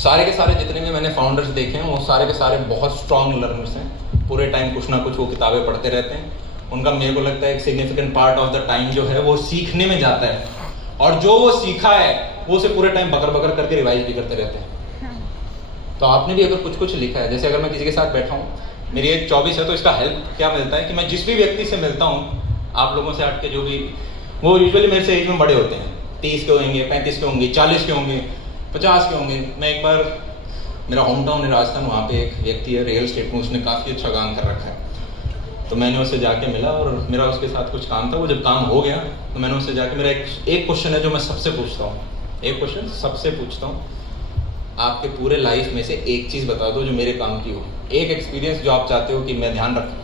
सारे के सारे जितने भी मैंने फाउंडर्स देखे हैं वो सारे के सारे बहुत स्ट्रॉन्ग लर्नर्स हैं, पूरे टाइम कुछ ना कुछ वो किताबें पढ़ते रहते हैं। उनका मेरे को लगता है एक significant part of the time जो है वो सीखने में जाता है, और जो वो सीखा है वो उसे पूरे टाइम बकर बकर करके रिवाइज भी करते रहते हैं। तो आपने भी अगर कुछ कुछ लिखा है, जैसे अगर मैं किसी के साथ बैठा हूँ, मेरी एज 24 है, तो इसका हेल्प क्या मिलता है कि मैं जिस भी व्यक्ति से मिलता हूँ, आप लोगों से हट के, जो भी वो यूजुअली मेरे से एज में बड़े होते हैं, 30 के होंगे, 35 के होंगे, 40 के होंगे, 50 के होंगे। मैं एक बार, मेरा होम टाउन है राजस्थान, वहाँ पे एक व्यक्ति है रियल एस्टेट में, उसने काफ़ी अच्छा काम कर रखा है। तो मैंने उससे जाके मिला और मेरा उसके साथ कुछ काम था। वो जब काम हो गया तो मैंने उससे जाके, मेरा एक क्वेश्चन है जो मैं सबसे पूछता हूँ, एक क्वेश्चन सबसे पूछता हूँ, आपके पूरे लाइफ में से एक चीज़ बता दो जो मेरे काम की हो, एक एक्सपीरियंस जो आप चाहते हो कि मैं ध्यान रखूँ।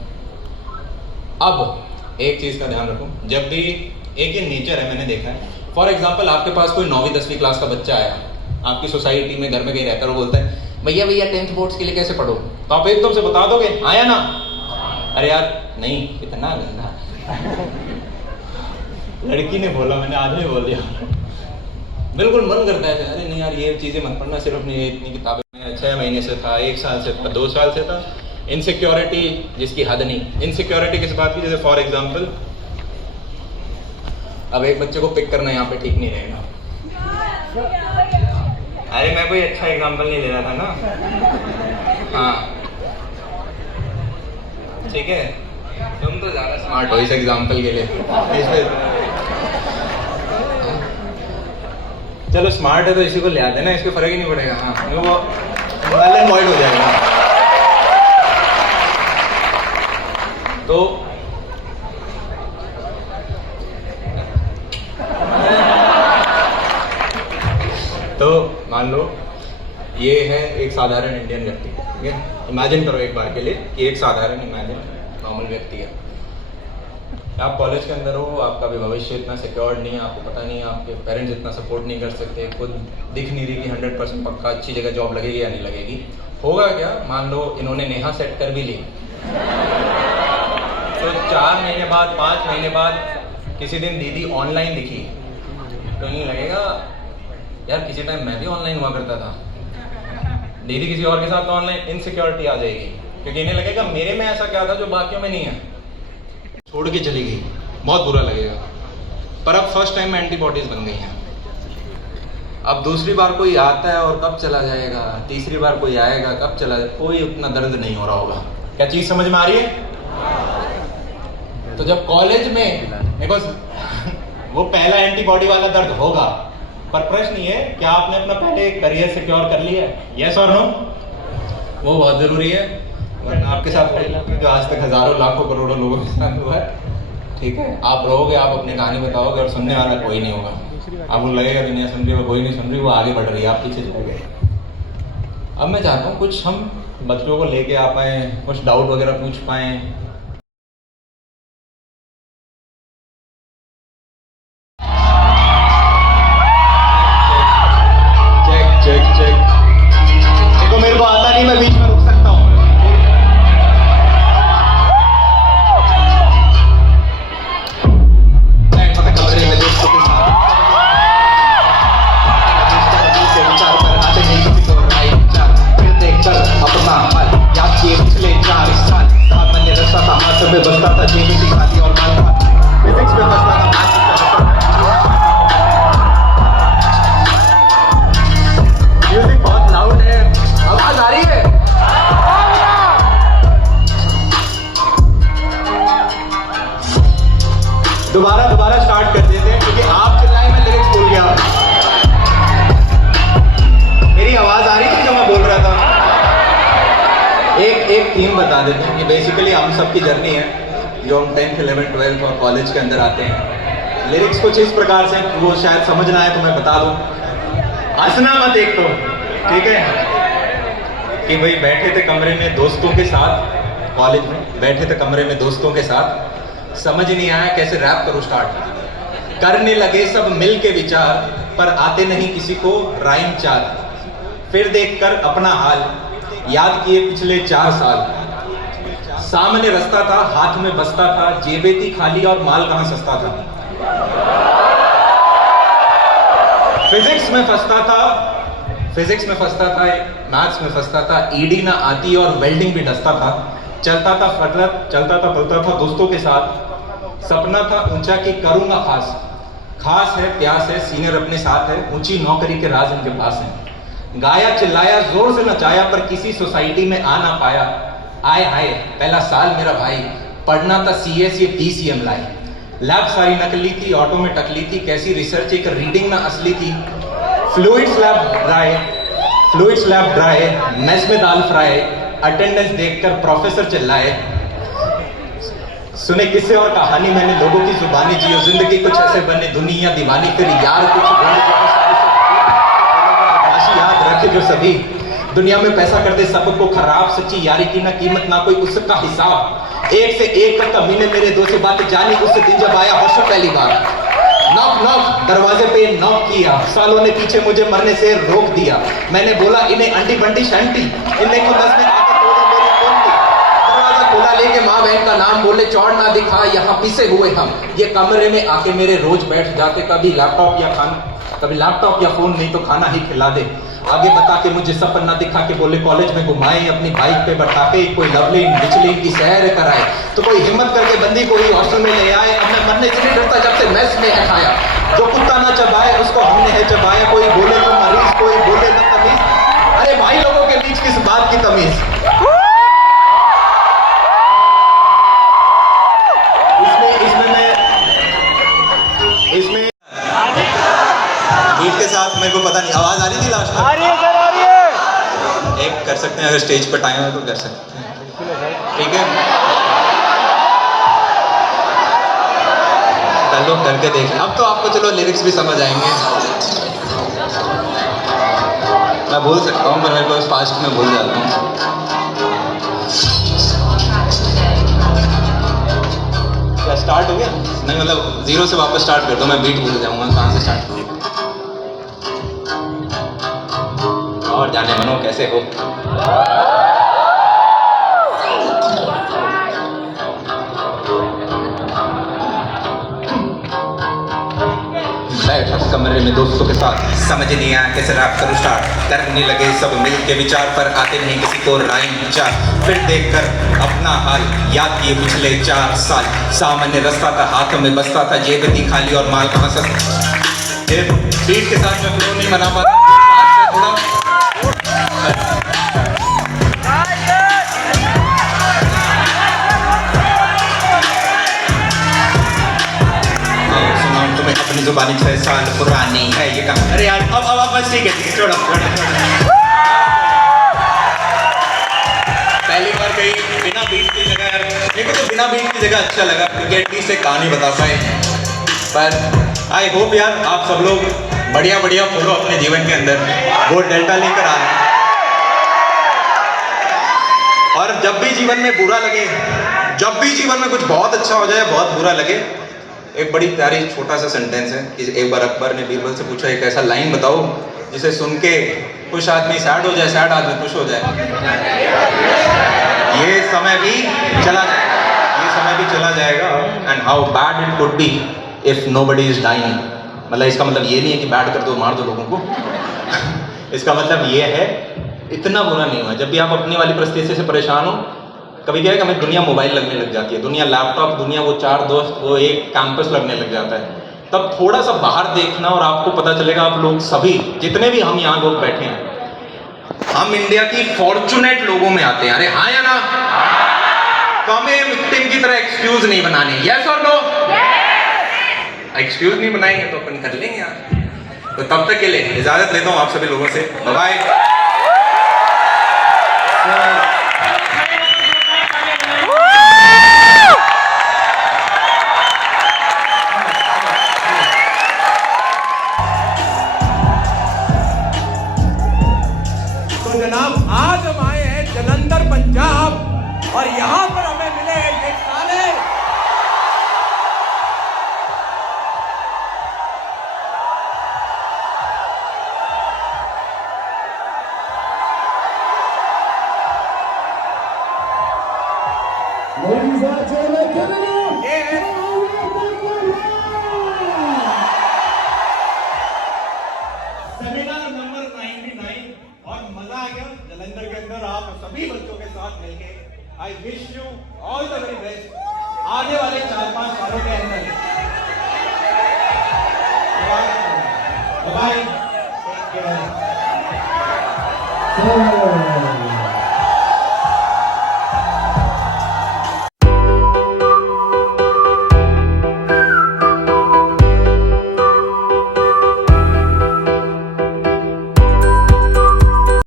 अब एक चीज़ का ध्यान रखूँ, जब भी एक ये नेचर है, मैंने देखा है, फॉर एग्जाम्पल आपके पास कोई 9वीं 10वीं क्लास का बच्चा आया, आपकी सोसाइटी में घर में कहीं रहता है, वो बोलता है भैया भैया 10th बोर्ड्स के लिए कैसे पढ़ो, तो आप एकदम से बता दोगे आया ना, अरे यार नहीं इतना गंदा लड़की ने बोला, मैंने आदमी बोल दिया। बिल्कुल मन करता है अरे नहीं यार ये चीज़ें मत पढ़ना, सिर्फ अपनी इतनी किताबें में 6 महीने से था, 1 साल से था, 2 साल से था। इनसिक्योरिटी जिसकी हद नहीं। इनसिक्योरिटी किस बात की, जैसे फॉर एग्जाम्पल अब एक बच्चे को पिक करना यहाँ पे ठीक नहीं रहेगा। अरे मैं कोई अच्छा एग्जाम्पल नहीं ले रहा था ना। हाँ ठीक है, तुम तो ज़्यादा स्मार्ट हो इस एग्जाम्पल के लिए। चलो स्मार्ट है तो इसी को ले आते ना, इसको फर्क ही नहीं पड़ेगा। हाँ वो नल एंड वॉइड हो जाएगा। तो मान लो ये है एक साधारण इंडियन व्यक्ति, ठीक है। इमेजिन करो एक बार के लिए कि एक साधारण नॉर्मल व्यक्ति है। आप कॉलेज के अंदर हो, आपका भी भविष्य इतना सिक्योर्ड नहीं है, आपको पता नहीं है, आपके पेरेंट्स इतना सपोर्ट नहीं कर सकते, खुद दिख नहीं रही कि 100% पक्का अच्छी जगह जॉब लगेगी या नहीं लगेगी। होगा क्या, मान लो इन्होंने नेहा सेट कर भी ली, तो 4 महीने बाद 5 महीने बाद किसी दिन दीदी ऑनलाइन दिखी, तो नहीं लगेगा यार किसी टाइम मैं भी ऑनलाइन हुआ करता था, दीदी किसी और के साथ तो ऑनलाइन, इनसिक्योरिटी आ जाएगी, क्योंकि इन्हें लगेगा मेरे में ऐसा क्या था जो बाकियों में नहीं है। छोड़ के चली गई, बहुत बुरा लगेगा। पर अब फर्स्ट टाइम में एंटीबॉडीज बन गई हैं। अब दूसरी बार कोई आता है और कब चला जाएगा, तीसरी बार कोई आएगा कब चला जाएगा, कोई उतना दर्द नहीं हो रहा होगा। क्या चीज समझ में आ रही है? तो जब कॉलेज में देखो वो पहला एंटीबॉडी वाला दर्द होगा, पर प्रश्न ये क्या आपने अपना पहले करियर सिक्योर कर लिया है? यस और नो? वो बहुत जरूरी है, वरना आपके साथ जो आज तक हजारों लाखों करोड़ों लोगों के साथ हुआ है, ठीक है, आप रहोगे, आप अपनी कहानी बताओगे और सुनने वाला कोई नहीं होगा। आपको लगेगा दुनिया सुन रही है, कोई नहीं सुन रही, वो आगे बढ़ रही है, आप पीछे चले गए। अब मैं चाहता हूँ कुछ हम बच्चों को लेके आ पाए, कुछ डाउट वगैरह पूछ पाए। चेक देखो, मेरे को आता नहीं, मैं बीच में रुक सकता हूँ। कमरे में दोस्तों के साथ विचार पर आते नहीं किसी को राय विचार, फिर देख कर अपना हाल याद किए पिछले 4 साल। सामान्य रास्ता था, हाथ में बसता था, जेबी खाती और माल था, फिजिक्स में बसता था। म्यूजिक बहुत लाउड है, आवाज आ रही है? दोबारा स्टार्ट कर देते हैं, क्योंकि आप चिल्लाए मैं लिरिक्स भूल गया। मेरी आवाज आ रही थी जब मैं बोल रहा था। एक थीम बता देते हैं कि बेसिकली हम सबकी जर्नी है जो हम 10th 11th 12th और कॉलेज के अंदर आते हैं। लिरिक्स कुछ इस प्रकार से, वो शायद समझ ना आए तो मैं बता दूं, हंसना मत एक तो, ठीक है, कि भाई बैठे थे कमरे में दोस्तों के साथ, कॉलेज में बैठे थे कमरे में दोस्तों के साथ, समझ नहीं आया कैसे रैप करूं स्टार्ट, करने लगे सब मिल के विचार, पर आते नहीं किसी को राइम चार, फिर देखकर अपना हाल याद किए पिछले 4 साल। सामने रास्ता था, हाथ में बसता था, जेबें थी खाली और माल कहां सस्ता था। फिजिक्स में फंसता था, मैथ्स में फंसता था, ईडी ना आती और वेल्डिंग भी डसता था, चलता था पलता था दोस्तों के साथ, सपना था ऊंचा कि करूंगा खास है, प्यास है, सीनियर अपने साथ है, ऊंची नौकरी के राज इनके पास है। गाया चिल्लाया जोर से नचाया, पर किसी सोसाइटी में आ ना पाया। आए हाय पहला साल मेरा भाई, पढ़ना था CS ये PCM लाई, लैब सारी नकली थी, ऑटो में टकली थी, कैसी रिसर्च एक रीडिंग ना असली थी। फ्लूइड्स लैब ड्राई, मेस में दाल फ्राई, अटेंडेंस देखकर प्रोफेसर चिल्लाए। सुने किस्से और कहानी मैंने लोगों की जुबानी, जियो जिंदगी कुछ ऐसे बने दुनिया दीवानी, फिर यार कुछ याद रखे जो सभी दुनिया में पैसा कर दे सबको खराब, सच्ची यारी की ना कीमत ना कोई उसका हिसाब। एक से एक का कमीने मेरे 2 से बात जानी, उस दिन जब आया हौसला पहली बार, नॉक नॉक, दरवाजे पे नॉक किया, सालों ने पीछे मुझे मरने से रोक दिया। मैंने बोला इन्हें अंटी बंटी शंटी, इन्हें खुलस में आके तोड़े मेरी कुंडी। दरवाजा खुला लेके माँ बहन का नाम बोले, चौड़ ना दिखा यहाँ पिसे हुए हम। ये कमरे में आके मेरे रोज बैठ जाते, कभी लैपटॉप या खाना, कभी लैपटॉप या फोन नहीं तो खाना ही खिला दे। आगे बता के मुझे सपना दिखा के बोले कॉलेज में घुमाए, अपनी बाइक पे बैठा के कोई लवलिन बिचलिन की सैर कराए। तो कोई हिम्मत करके बंदी को ही हॉस्टल में ले आए। अब मैं मरने से नहीं डरता जब से मेस में है खाया। जो कुत्ता ना चबाए उसको हमने है चबाया। कोई बोले तो मरीज, कोई बोले तो तमीज। अरे भाई लोगों के बीच किस बात की तमीज। इसमें बीट के साथ मेरे को पता नहीं आवाज आ रही थी लास्ट में। आ रही है सर, आ रही है। एक कर सकते हैं, अगर स्टेज पर टाइम है तो कर सकते हैं, ठीक है। चलो करके देख, अब तो आपको चलो लिरिक्स भी समझ आएंगे। मैं भूल सकता हूँ पर मेरे को फास्ट में भूल जाता हूँ। क्या स्टार्ट हो गया? नहीं मतलब जीरो से वापस स्टार्ट कर दो, मैं बीट भूल जाऊंगा कहाँ से स्टार्ट करें। और जाने मनो कैसे हो। बैठा कमरे में दोस्तों के साथ, समझ नहीं आया कैसे रैप करूं स्टार्ट। करने लगे सब मिल के विचार, पर आते नहीं किसी को राइम चार। फिर देखकर अपना हाल याद किए पिछले 4 साल। सामान्य रास्ता था, हाथ में बसता था, जेब थी खाली और माल कहाँ सस्ता। बीट के साथ मैं फ्लो नहीं बना पाता थोड़ा। तुम्हें अपनी जुबानी 6 साल पुरानी है ये कहा। अरे यार अब बस ठीक है, छोड़ो। पहली बार कहीं बिना बीट की जगह, यार मेरे को तो बिना बीट की जगह अच्छा लगा क्योंकि एटलीस्ट एक कहानी बता पाए। पर आई होप यार आप सब लोग बढ़िया फोटो अपने जीवन के अंदर वो डेल्टा लेकर आ रहे हैं। और जब भी जीवन में बुरा लगे, जब भी जीवन में कुछ बहुत अच्छा हो जाए, बहुत बुरा लगे, एक बड़ी प्यारी छोटा सा सेंटेंस है कि एक बार अकबर ने बीरबल से पूछा एक ऐसा लाइन बताओ जिसे सुन के खुश आदमी सैड हो जाए, सैड आदमी खुश हो जाए। ये समय भी चला जाएगा। And how bad it could be if nobody is dying. मतलब इसका मतलब ये नहीं है कि बैड कर दो, मार दो लोगों को। इसका मतलब ये है इतना बुरा नहीं हुआ। जब भी आप अपनी वाली परिस्थिति से परेशान हो, कभी क्या है कि हमें दुनिया मोबाइल लगने लग जाती है, दुनिया लैपटॉप, दुनिया वो 4 दोस्त, वो एक कैंपस लगने लग जाता है। तब थोड़ा सा बाहर देखना और आपको पता चलेगा आप लोग सभी जितने भी हम यहाँ लोग बैठे हैं, हम इंडिया की फॉर्चुनेट लोगों में आते हैं। अरे हाँ या ना? तो हमें विक्टिम की तरह एक्सक्यूज नहीं बनाने। यस और नो? एक्सक्यूज नहीं बनाएंगे तो अपन कर लेंगे यार। तो तब तक के लिए इजाजत लेता हूँ आप सभी लोगों से। Bye bye. तो जनाब आज हम आए हैं जलंधर पंजाब और यहाँ पर हमें मिले ये सारे सेमिनार नंबर 99 और मजा आ गया जलंधर के अंदर आप सभी बच्चों के साथ मिलके। I wish you all the very best आने वाले 4-5 सालों के अंदर। Bye, take care.